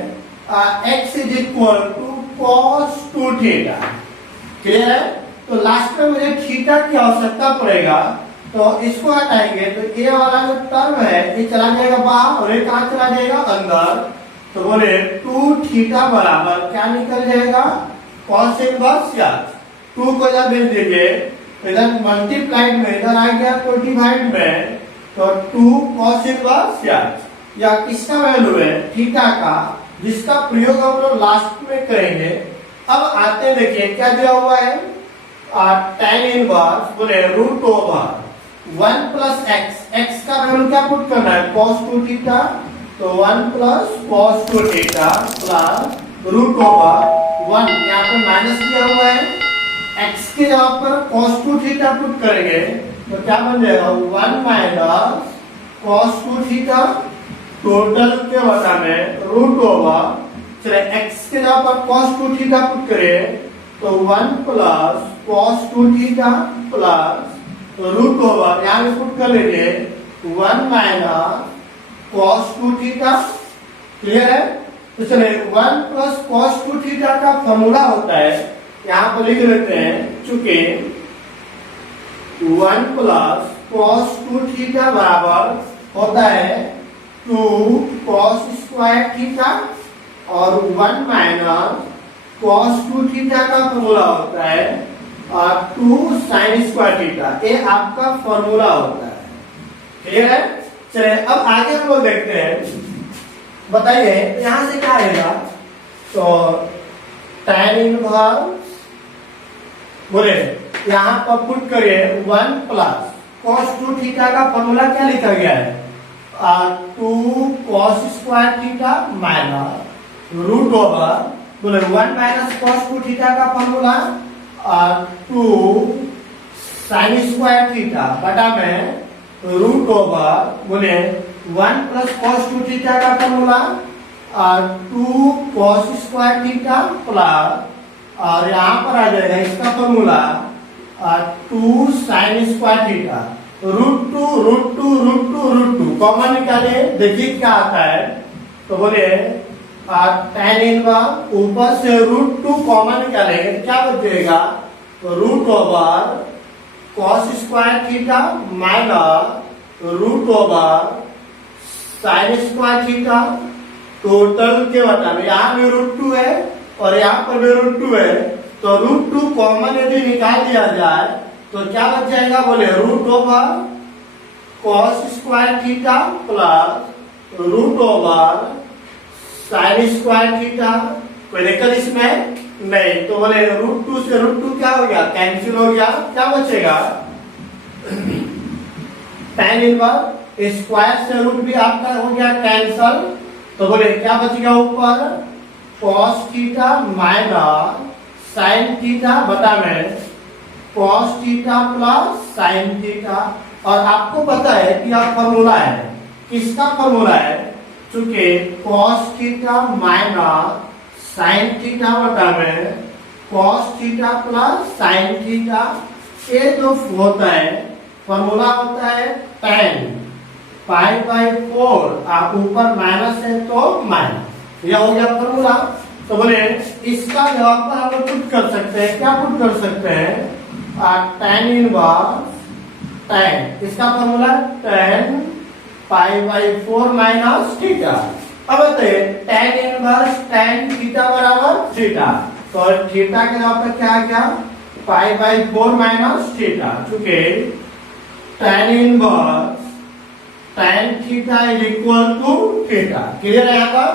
x is equal to cos 2 theta. Clear है। तो लास्ट में मुझे थीटा की आवश्यकता पड़ेगा तो इसको हटाएंगे तो ये वाला जो टर्म है ये चला जाएगा बाहर और ये कहां चला जाएगा अंदर। तो बोले 2 थीटा बराबर क्या निकल जाएगा cos इनवर्स x। 2 को जब भेज दीजिए इधर मल्टीप्लाइड में इधर आ गया तो डिवाइड में तो 2 cos इनवर्स x या किसका वैल्यू है थीटा का जिसका प्रयोग हम लोग लास्ट में करेंगे। अब आते हैं देखिए क्या दिया हुआ है tan इनवर्स बोले √1 प्लस x का वैल्यू क्या पुट करना है cos 2 थीटा तो 1 प्लस cos 2 थीटा प्लस √1 यहाँ पे माइनस दिया हुआ है x के जगह पर cos 2 थीटा पुट करेंगे तो क्या बन जाएगा 1 माइनस cos 2 थीटा टोटल के बटा में √1। चलिए x के जगह पर cos 2 थीटा पुट करें तो 1 प्लस cos 2 थीटा प्लस √1 यहाँ पे पुट कर लीजिए 1 माइनस cos 2 थीटा। क्लियर है। तो चलिए 1 प्लस cos 2 थीटा का फॉर्मूला होता है यहाँ पर लिख लेते हैं चूंकि 1 प्लस cos 2 थीटा बराबर होता है 2 cos स्क्वायर थीटा और 1 माइनस cos 2 थीटा का फॉर्मूला होता है और 2 sin स्क्वायर थीटा। ये आपका फॉर्मूला होता है। क्लियर है। चलिए अब आगे हम लोग देखते हैं। बताइए यहां से क्या आएगा तो tan इनवर्स बोले यहाँ पर पुट करिए 1 प्लस cos 2 थीटा का फॉर्मूला क्या लिखा गया है 2 cos स्क्वायर थीटा माइनस √1 बोले 1 माइनस cos 2 थीटा का फॉर्मूला 2 sin स्क्वायर थीटा बटा में √1 बोले 1 प्लस cos 2 थीटा का formula 2 cos square theta plus और यहाँ पर आ जाएगा इसका formula 2 sin square theta √2 common निकाले देखिए क्या आता है तो बोले tan इनवर्स ऊपर से √2 कॉमन निकालेंगे तो क्या बचेगा √1 cos square theta minus √1 sin square theta total के बटा में यहाँ भी √2 है और यहाँ पर भी √2 है तो √2 कॉमन यदि निकाल दिया जाए तो क्या बच जाएगा बोले √1 cos square theta plus √1 sin square theta. कोई दिक्कत इसमें नहीं। तो बोले √2 से √2 क्या हो गया कैंसिल हो गया क्या बचेगा tan इनवर्स स्क्वायर से रूट भी आपका हो गया कैंसल। तो बोले क्या बच गया ऊपर cos theta minus sin theta बटा में cos theta plus sin theta. और आपको पता है कि यह फॉर्मूला है किसका फॉर्मूला है चूंकि cos theta minus sin theta बटा में cos theta plus sin theta. ये जो होता है फॉर्मूला होता है tan π/4 आप ऊपर माइनस है तो माइनस यह हो गया फॉर्मूला। तो बोले इसका जवाब पर हम लोग पुट कर सकते हैं क्या पुट कर सकते हैं tan इनवर्स tan इसका formula tan pi by 4 minus theta. अब बताइए tan इनवर्स tan थीटा बराबर थीटा, तो थीटा के जगह पर क्या आ गया पाई बाई 4 माइनस थीटा, चूंकि tan inverse tan theta is equal to theta. Clear है यहाँ पर?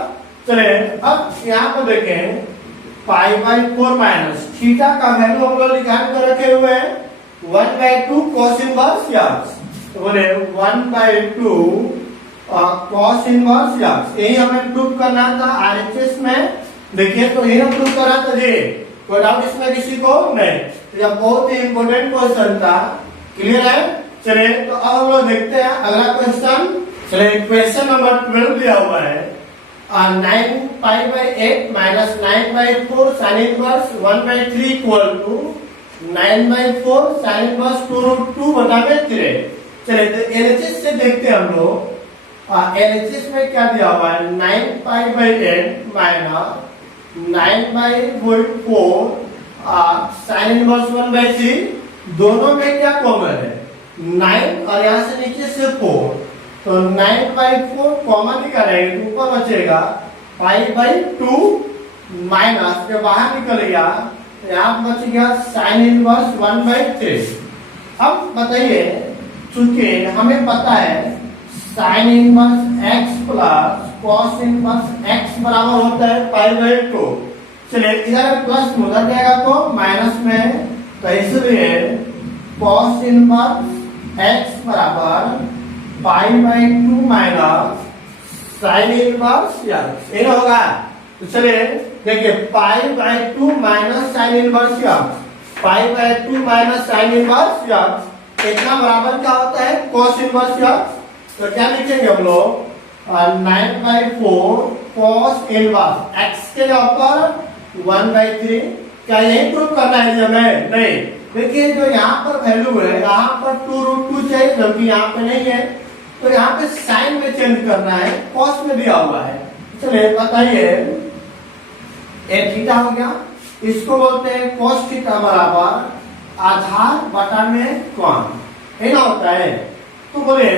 चले अब यहाँ पर देखें पाई बाई 4 माइनस थीटा का वैल्यू हम लोग निकाल कर रखे हुए हैं 1/2 cos इनवर्स यक्स, तो बोले 1/2 cos इनवर्स यक्स। यही हमें प्रूव करना था आरएचएस में। देखिए तो यही हम प्रूव करा था जी, कोई डाउट इसमें किसी को नहीं? यह बहुत ही इंपॉर्टेंट क्वेश्चन था। क्लियर है? चलिए तो अब हम लोग देखते हैं अगला क्वेश्चन। चलिए क्वेश्चन नंबर 12 दिया हुआ है 9 pi by 8 minus 9/4 sine inverse 1/3 equal to 9/4 sine inverse 2√2 बटा में 3। चलिए तो एलएचएस से देखते हैं हम लोग। एलएचएस में क्या दिया हुआ है 9 pi by 8 minus 9/4 sine inverse 1/3, दोनों में क्या कॉमन है 9 और यहाँ से नीचे से 4, तो 9/4 कॉमन निकालेंगे तो ऊपर बचेगा पाई बाई 2 माइनस के बाहर निकल गया, यहाँ बच गया साइन इनवर्स 1/3। अब बताइए चूंकि हमें पता है sine inverse x plus cos inverse x बराबर होता है पाई बाई 2। चलिए इधर प्लस में उधर जाएगा तो माइनस में, तो इसलिए कॉस इनवर्स x बराबर पाई by 2 minus sine inverse x ये होगा। तो चलिए देखिए पाई by 2 minus sine inverse x, pi by 2 minus sine inverse x इतना बराबर क्या होता है कॉस इनवर्स x। तो क्या लिखेंगे हम लोग 9/4 कॉस इनवर्स x के ऊपर 1/3। क्या यही प्रूव करना है हमें? नहीं। देखिए जो यहाँ पर वैल्यू है यहाँ पर 2√2 चाहिए जबकि यहाँ पे नहीं है, तो यहाँ पे साइन में चेंज करना है, कॉस में दिया हुआ है। चलिए बताइए ये थीटा हो गया, इसको बोलते हैं कॉस थीटा बराबर आधार बटा में कौन है ना होता है। तो बोले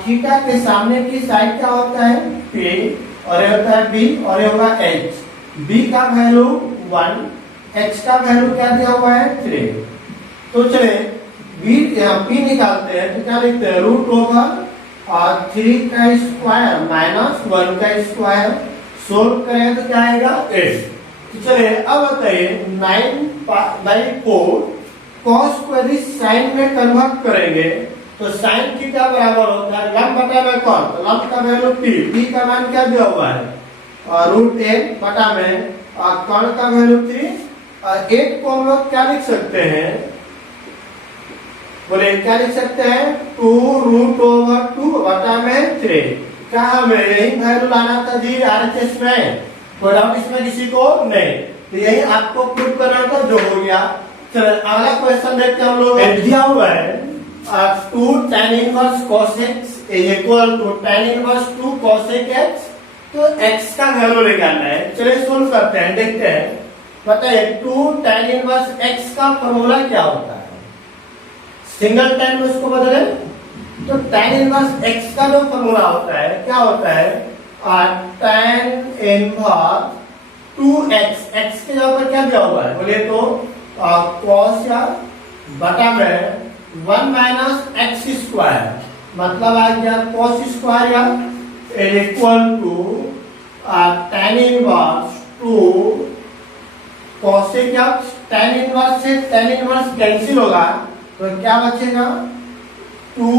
थीटा के सामने की साइड क्या होता है p और ये होता है b और ये होगा h। b का वैल्यू 1, h का वैल्यू क्या दिया हुआ है 3। तो चले b यहाँ p निकालते हैं तो क्या लिखते हैं रूट ओवर 3 का स्क्वायर माइनस 1 का स्क्वायर, सोल्व करें तो क्या आएगा 8। तो चलिए अब बताइए 9/4 कॉस को यदि साइन में कन्वर्ट करेंगे तो साइन थीटा बराबर होता है लंब बटा में कौन, तो लंब का वैल्यू p का मान क्या दिया हुआ है √8 बटा में कौन का वैल्यू 3। 8 को हम लोग क्या लिख सकते हैं, बोले क्या लिख सकते हैं 2√2 बटा में 3। क्या हमें यही वैल्यू लाना था जी आरएचएस में? कोई डाउट इसमें किसी को नहीं? तो यही आपको प्रूव करना था जो हो गया। चलो अगला क्वेश्चन देखते हैं हम लोग। दिया हुआ है 2 tan inverse cos x equal to tan inverse 2 cos x, तो x का वैल्यू निकालना है। चलिए सोल्व करते हैं, देखते हैं। बताइए 2 tan इनवर्स x का फॉर्मूला क्या होता है, सिंगल tan में उसको बदले तो tan इनवर्स x का जो फॉर्मूला होता है क्या होता है tan इनवर्स 2x, x के जगह पर क्या दिया हुआ है बोले तो cos या बटा में 1 माइनस एक्स स्क्वायर, मतलब आ गया cos स्क्वायर या equal to tan inverse 2 cos x। tan inverse से tan इनवर्स कैंसिल होगा तो क्या बचेगा 2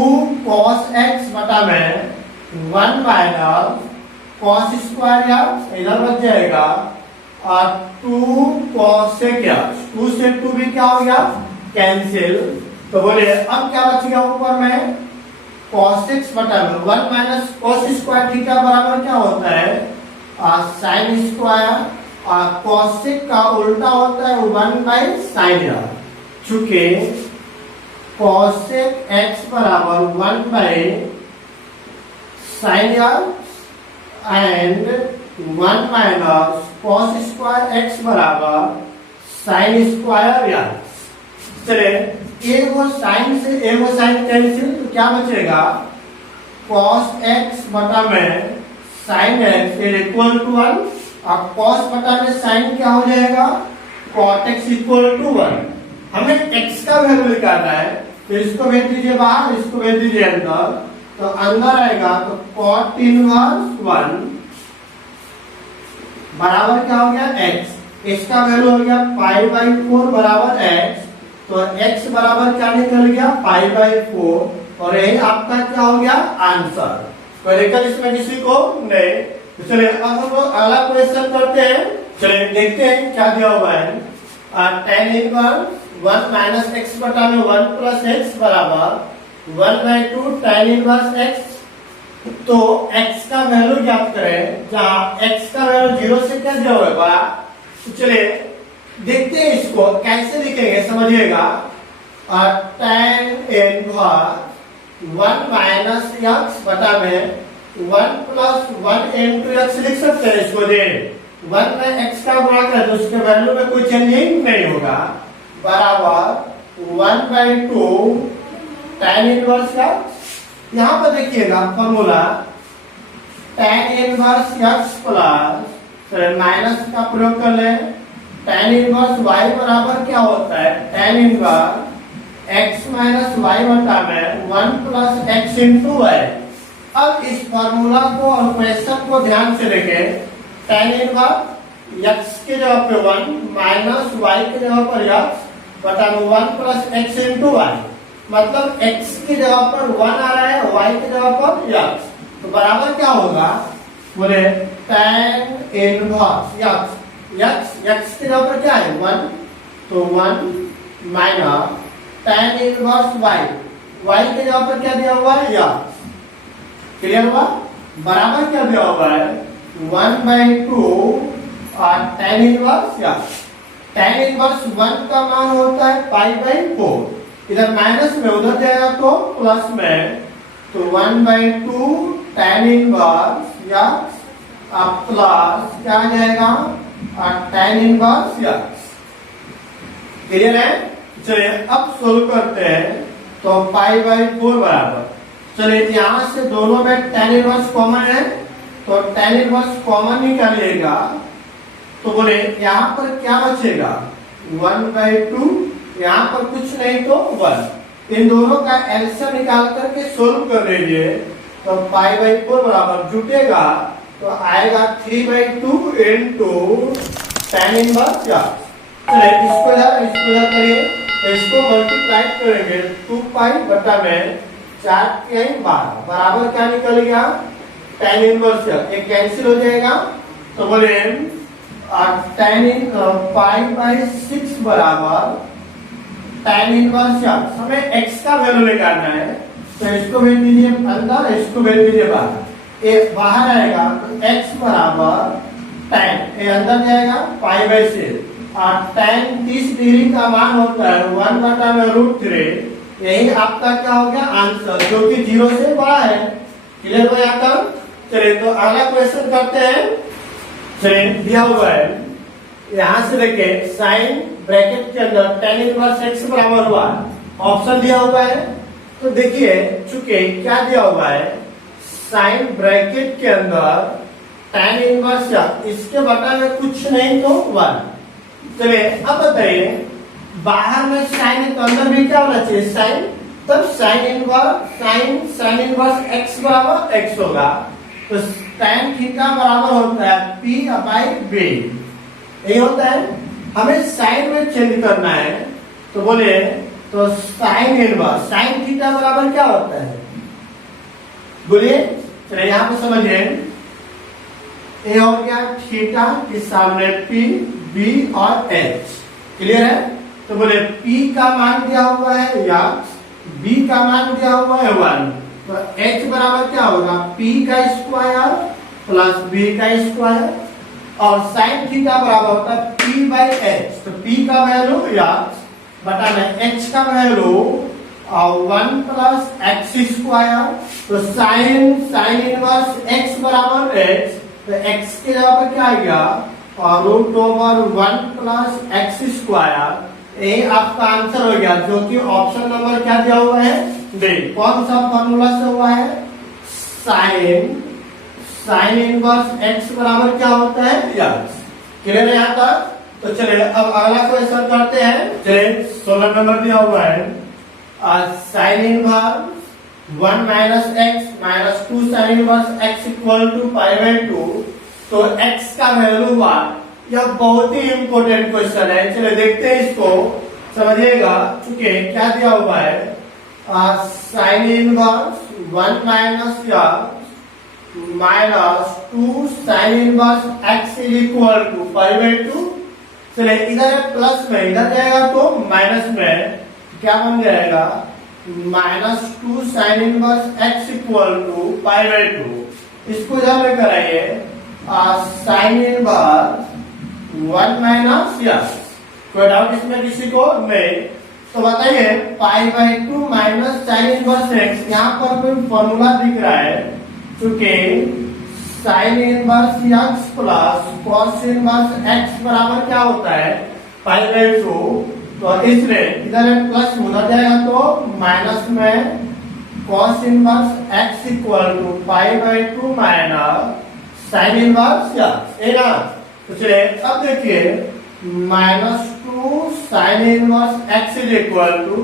cos x बटा में 1 माइनस cos स्क्वायर या इधर बच जाएगा 2 cos x। 2 से 2 भी क्या हो गया कैंसिल, तो बोले अब क्या बच गया ऊपर में cos x बटा में 1 माइनस cos स्क्वायर थीटा बराबर क्या होता है साइन स्क्वायर, cos x का उल्टा होता है 1/sin r। चूंकि cos x बराबर 1/sin r and 1 minus cos square x बराबर sin स्क्वायर r। चलिए ए वो साइन से ए वो साइन कैंसिल, तो क्या बचेगा cos x बटा में sin x is equal to 1 और cos बटा में sin क्या हो जाएगा, cot x इक्वल टू 1। हमें x का वैल्यू निकालना है, तो इसको भेज दीजिए बाहर, इसको भेज दीजिए अंदर, तो अंदर आएगा तो cot इनवर्स 1 बराबर क्या हो गया x, इसका वैल्यू हो गया पाई बाई 4 बराबर x, तो x बराबर क्या निकल गया पाई बाई 4 और यही आपका क्या हो गया आंसर। करेक्ट इसमें किसी को नहीं। तो चलिए अब हम लोग अगला क्वेश्चन करते हैं। चलिए देखते हैं क्या दिया हुआ है। tan इनवर्स 1 माइनस एक्स बटा में 1 प्लस एक्स बराबर 1/2 tan इनवर्स x। तो x का वैल्यू ज्ञात करें, जहां x का वैल्यू 0 से क्या दिया हुआ है। तो चलिए देखते हैं इसको कैसे लिखेंगे, समझिएगा। tan इनवर्स 1 माइनस एक्स बटा में 1 प्लस 1 इंटू एक्स लिख सकते हैं इसको। दे 1 में x का गुणा करें तो उसके वैल्यू में कोई चेंजिंग नहीं होगा, बराबर 1/2 tan इनवर्स x। यहाँ पर देखिएगा formula tan inverse x plus minus का प्रयोग कर ले, tan इनवर्स y बराबर क्या होता है tan inverse x minus y बटा में 1 प्लस x इंटू y। अब इस फॉर्मूला को और क्वेश्चन को ध्यान से देखें। tan इनवर्स x के जगह पे 1 माइनस y के जगह पर x बटा में 1 प्लस x इंटू y, मतलब x की जगह पर 1 आ रहा है, y की जगह पर x, तो बराबर क्या होगा, बोले tan इनवर्स x की जगह पर क्या है 1, तो 1 माइनस tan इनवर्स y की जगह पर क्या दिया हुआ है x। क्लियर हुआ, बराबर क्या दिया हुआ है 1/2 और tan inverse x। tan inverse 1 का मान होता है पाई बाई 4, इधर माइनस में उधर जाएगा तो प्लस में, तो 1/2 tan इनवर्स x प्लस क्या आ जाएगा tan इनवर्स x। क्लियर है। चलिए अब सोल्व करते हैं, तो पाई बाई 4 बराबर, चलिए यहां से दोनों में tan इनवर्स कॉमन है, तो tan इनवर्स कॉमन निकालिएगा, तो बोले यहाँ पर क्या बचेगा 1/2, यहाँ पर कुछ नहीं तो 1, इन दोनों का एलसीएम निकाल करके सोल्व कर लीजिए, तो पाई बाई 4 बराबर जुटेगा तो आएगा 3/2 इंटू tan इनवर्स x। चलिए इसको इधर करिए, इसको मल्टीप्लाई करेंगे 2 पाई बटा में 4 के 12 बराबर क्या निकल गया tan इनवर्स x, ये कैंसिल हो जाएगा, तो बोले tan इन पाई बाई 6 बराबर tan इनवर्स x। हमें x का वैल्यू निकालना है, तो इसको भेज दीजिए अंदर, इसको भेज दीजिए बाहर, एक बाहर आएगा तो x बराबर tan, ये अंदर जाएगा पाई बाई 6 और tan 30 डिग्री का मान होता है 1 बटा में √3। यही आपका क्या हो गया आंसर, जो कि 0 से बड़ा है। क्लियर हो यहाँ तक। चलिए तो अगला क्वेश्चन करते हैं। चलिए दिया हुआ है, यहाँ से देखिए साइन ब्रैकेट के अंदर tan इनवर्स x बराबर हुआ, ऑप्शन दिया हुआ है, तो देखिए चूंकि क्या दिया हुआ है साइन ब्रैकेट के अंदर tan इनवर्स x, इसके बटा में कुछ नहीं तो 1। चलिए अब बताइए बाहर में साइन है तो अंदर भी क्या होना चाहिए साइन, तब साइन इनवर्स x बराबर x होगा, तो tan थीटा बराबर होता है p/b, यही होता है। हमें साइन में चेंज करना है, तो बोले तो साइन थीटा बराबर क्या होता है, बोलिए। चलिए यहाँ पे समझिए, ए हो गया थीटा के सामने p, b और h। क्लियर है। तो बोले p का मान दिया हुआ है x, b का मान दिया हुआ है 1, तो h बराबर क्या होगा p का स्क्वायर प्लस b का स्क्वायर, और साइन थीटा बराबर होता है p/h, तो p का वैल्यू x बटा में h का वैल्यू 1 प्लस x स्क्वायर, तो साइन इनवर्स x बराबर h, तो x के जगह पर क्या आ गया √1 प्लस x स्क्वायर, ये आपका आंसर हो गया, जो कि ऑप्शन नंबर क्या दिया हुआ है डी। कौन सा फॉर्मूला से हुआ है साइन इनवर्स एक्स बराबर क्या होता है, यक्स। क्लियर है यहाँ तक? तो चलिए अब अगला क्वेश्चन करते हैं। चलिए 16 नंबर दिया हुआ है sine inverse 1 minus x minus 2 sine inverse x equal to pi by 2। तो एक्स का वैल्यू 1। यह बहुत ही इंपॉर्टेंट क्वेश्चन है। चलिए देखते हैं इसको, समझिएगा। चूंकि क्या दिया हुआ है sine inverse 1 minus x minus 2 sine inverse x is equal to pi by 2। चलिए इधर प्लस में, इधर जाएगा तो माइनस में, क्या बन जाएगा minus 2 sine inverse x equal to pi by 2। इसको इधर में कराइए साइन इनवर्स 1 माइनस एक्स। कोई डाउट इसमें किसी को? नहीं। तो बताइए pi by 2 minus sine inverse x, यहाँ पर कोई फॉर्मूला दिख रहा है। चूंकि sine inverse x plus cos inverse x बराबर क्या होता है, पाई बाई 2। तो इसलिए इधर प्लस उधर जाएगा तो माइनस में cos inverse x equal to pi by 2 minus sine inverse x, है ना। तो चलिए अब देखिए minus 2 sine inverse x is equal to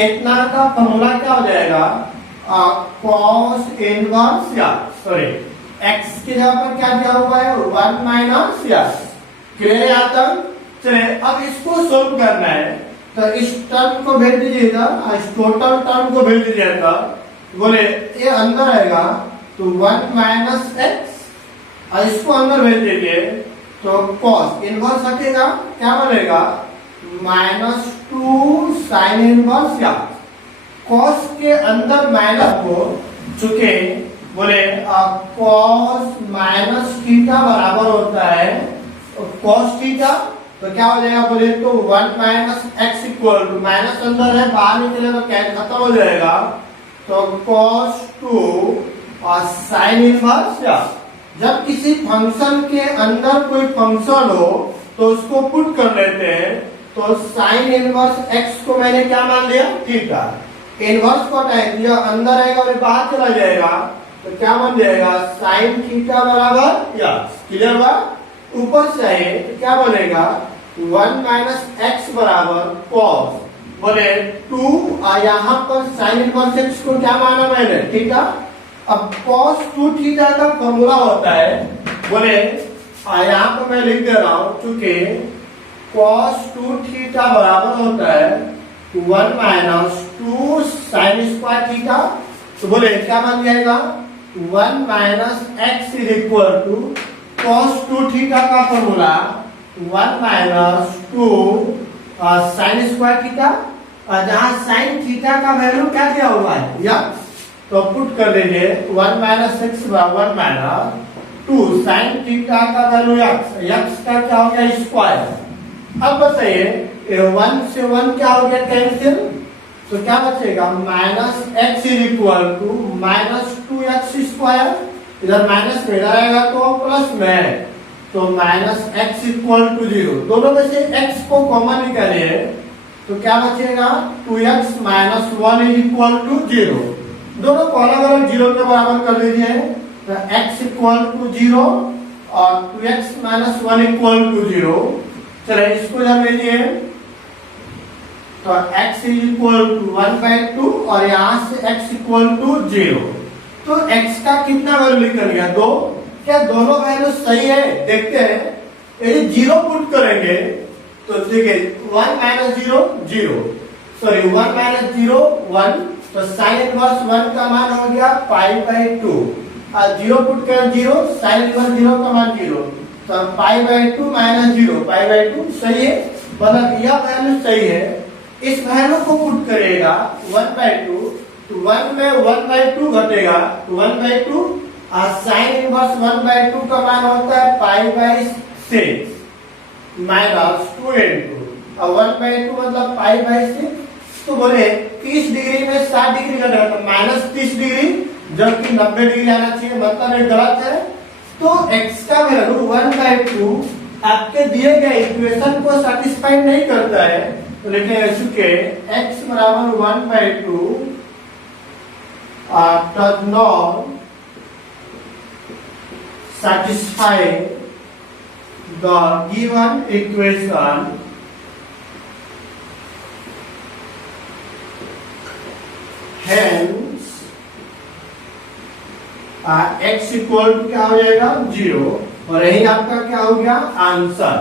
इतना का फॉर्मूला क्या हो जाएगा cos inverse x, sorry x की जगह पर क्या दिया हुआ है 1 माइनस एक्स। क्लियर है यहाँ तक? चलिए अब इसको सोल्व करना है। तो इस टर्म को भेज दीजिएगा, इस टोटल टर्म को भेज दीजिएगा। बोले ये अंदर आएगा तो 1 माइनस एक्स और इसको अंदर भेज दीजिए तो कॉस इनवर्स हटेगा, क्या बनेगा minus 2 sine inverse x. Cos के अंदर माइनस को, चूंकि बोले कॉस माइनस थीटा बराबर होता है कॉस थीटा, तो क्या हो जाएगा बोले तो 1 minus x equal to, minus अंदर है बाहर निकले तो क्या खत्म हो जाएगा, तो कॉस 2 और साइन इनवर्स एक्स। जब किसी फंक्शन के अंदर कोई फंक्शन हो तो उसको पुट कर लेते हैं। तो साइन इनवर्स एक्स को मैंने क्या मान लिया, थीटा। इनवर्स को हटाए दिया, अंदर आएगा और बाहर चला जाएगा तो क्या बन जाएगा साइन थीटा बराबर एक्स। क्लियर हुआ? ऊपर से आए तो क्या बनेगा 1 माइनस एक्स बराबर कॉस, बोले 2 और यहाँ पर साइन इनवर्स एक्स को क्या माना मैंने, थीटा। अब cos 2 थीटा का फॉर्मूला होता है, बोले यहाँ पर मैं लिख दे रहा हूं, चूंकि cos 2 थीटा बराबर होता है 1 माइनस 2 साइन स्क्वायर थीटा। तो बोले क्या बन जाएगा 1 minus x is equal to cos 2 theta का formula 1 minus 2 sine square theta, जहां साइन थीटा का वैल्यू क्या दिया हुआ है एक्स। तो पुट कर दीजिए 1 माइनस एक्स बराबर 1 माइनस 2 साइन थीटा का वैल्यू एक्स, एक्स का क्या हो गया स्क्वायर। अब बताइए 1 से 1 क्या हो गया कैंसिल, तो क्या बचेगा minus x is equal to minus 2x square. इधर माइनस में इधर आएगा तो प्लस में, तो माइनस एक्स इक्वल टू 0। दोनों में से x को कॉमन निकालिए तो क्या बचेगा 2x minus 1 is equal to 0। दोनों को अलग अलग 0 के बराबर कर दीजिए तो x इक्वल टू 0 और 2x माइनस 1 इक्वल टू 0। चलिए इसको इधर भेजिए तो x इज इक्वल टू 1/2 और यहाँ से x इक्वल टू 0। तो x का कितना वैल्यू निकल गया 2। क्या दोनों वैल्यू सही है? देखते हैं। यदि 0 पुट करेंगे तो देखिए 1 माइनस 0 0, सॉरी 1 माइनस 0 1, तो साइन इनवर्स 1 का मान हो गया पाई बाई 2 और 0 पुट कर 0, साइन इनवर्स 0 का मान 0, तो पाई बाई 2 माइनस 0 पाई बाई 2 सही है, मतलब यह वैल्यू सही है। इस वैल्यू को पुट करेगा 1/2, तो 1 में 1/2 घटेगा 1/2 और साइन इनवर्स 1/2 का मान होता है पाई बाई 6 माइनस 2 इंटू और 1/2 मतलब पाई बाई 6। तो बोले 30 डिग्री में 60 डिग्री घटेगा तो माइनस 30 डिग्री, जबकि 90 डिग्री आना चाहिए, मतलब ये गलत है। तो x का वैल्यू 1/2 आपके दिए गए इक्वेशन को सेटिस्फाई नहीं करता है, तो लिखेंगे चूंकि x बराबर 1/2 does not satisfy the given equation hence x equal to क्या हो जाएगा 0 और यही आपका क्या हो गया आंसर।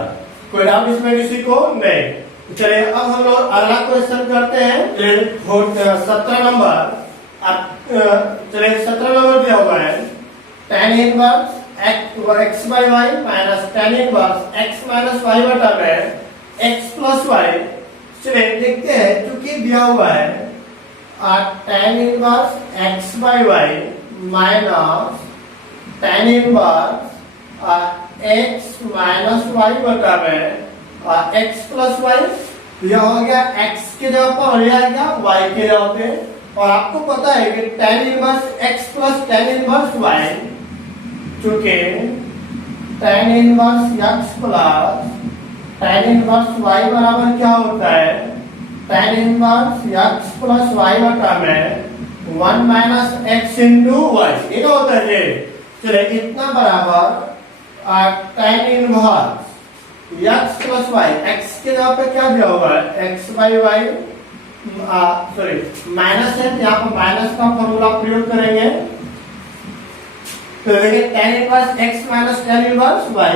कोई डाउट इसमें किसी को नहीं। चलिए अब हम लोग अगला क्वेश्चन करते हैं 17 नंबर। चलिए 17 नंबर दिया हुआ है tan inverse x by y minus tan inverse x minus y बटा में x प्लस y। चलिए देखते हैं क्योंकि दिया हुआ है tan inverse x by y minus tan inverse x minus y बटा में x प्लस y। यह हो गया x के जगह पर और यह आ गया y के जगह पे। और आपको पता है कि tan inverse x plus tan inverse y, चूंकि tan inverse x plus tan inverse y बराबर क्या होता है tan inverse x plus y बटा में 1 माइनस x इंटू y। ये होता है ये। चलिए इतना बराबर tan inverse x plus y, x के जगह पे क्या दिया हुआ है x by y, sorry minus है, यहाँ पर माइनस का फॉर्मूला प्रयोग करेंगे तो देखिए tan inverse x minus tan inverse y।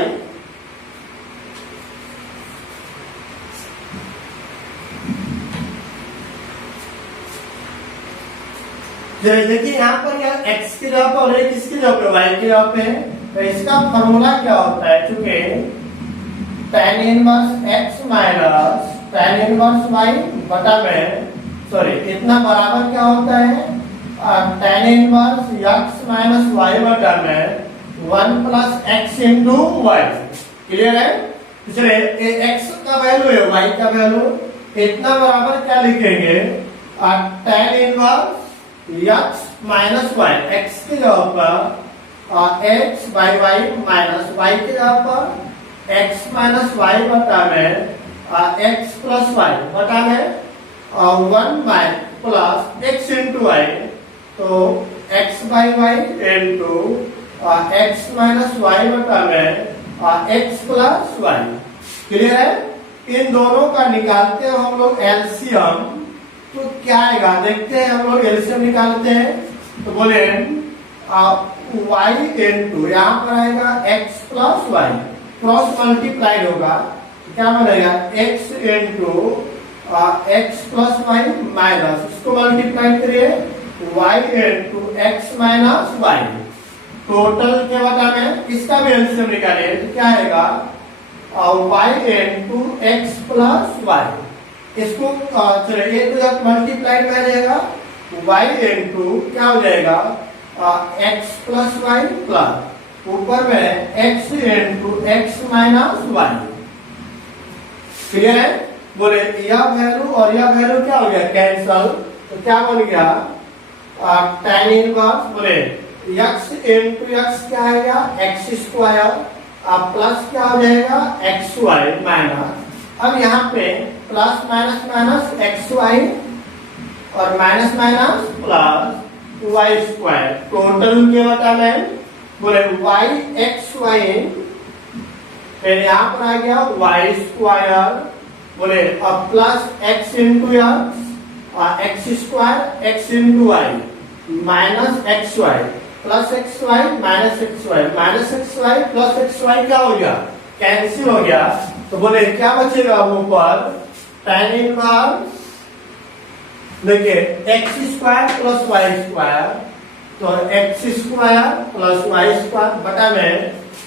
देखिए यहाँ पर यह x की जगह पर और ये किसकी जगह पे y की जगह पे है। तो इसका फॉर्मूला क्या होता है, चूंकि tan inverse x minus tan inverse y बटा में सॉरी इतना बराबर क्या होता है tan inverse x minus y बटा में 1 plus x into y। Clear है। चलिए x का वैल्यू है y का वैल्यू, इतना बराबर क्या लिखेंगे tan inverse x minus y, x की जगह पर x by y minus y की जगह पर x माइनस y बटा में x प्लस y बटा में 1 by plus x into y। तो x by y into x minus y बटा में x प्लस y। क्लियर है। इन दोनों का निकालते हैं हम लोग एलसीएम तो क्या आएगा देखते हैं। हम लोग एलसीएम निकालते हैं तो बोले y इंटू यहाँ पर आएगा x plus y, cross multiplied होगा क्या बनेगा x into x plus y minus इसको मल्टीप्लाई करिए y into x minus y। Total क्या बता में इसका भी एलसीएम निकालिए तो क्या आएगा y into x plus y। इसको चलिए ये तो मल्टीप्लाइड कर जाएगा y इंटू क्या हो जाएगा x प्लस y प्लस ऊपर में x into x minus y। Clear है। बोले यह वैल्यू और यह वैल्यू क्या हो गया कैंसल तो क्या बन गया tan इनवर्स बोले x इंटू x क्या आएगा x स्क्वायर प्लस क्या हो जाएगा xy माइनस। अब यहाँ पे प्लस माइनस माइनस xy और minus minus plus y square total क्या बता में बोले y xy फिर यहाँ पर आ गया y स्क्वायर बोले अब plus x into x square x into y minus xy plus xy minus xy plus xy क्या हो गया कैंसिल हो गया। तो बोले क्या बचेगा ऊपर tan इनवर्स देखिए x square plus y square तो x square plus y square बटा में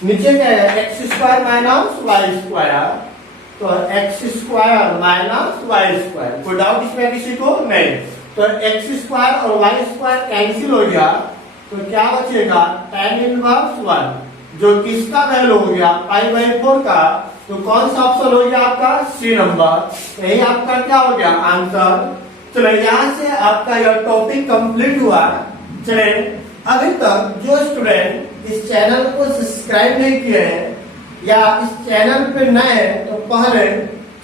नीचे क्या है x square minus y square तो x square minus y square. कोई डाउट इसमें किसी को नहीं। तो x स्क्वायर और y स्क्वायर कैंसिल हो गया तो क्या बचेगा tan इनवर्स 1 जो किसका वैल्यू हो गया पाई बाई 4 का। तो कौन सा ऑप्शन हो गया आपका सी नंबर। यही आपका क्या हो गया आंसर। चलो यहाँ से आपका यह टॉपिक कंप्लीट हुआ। चले अभी तक जो स्टूडेंट इस चैनल को सब्सक्राइब नहीं किए हैं या इस चैनल पे नए हैं तो पहले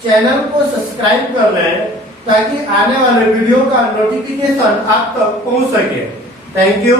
चैनल को सब्सक्राइब कर लें ताकि आने वाले वीडियो का नोटिफिकेशन आप तक पहुंच सके। Thank you.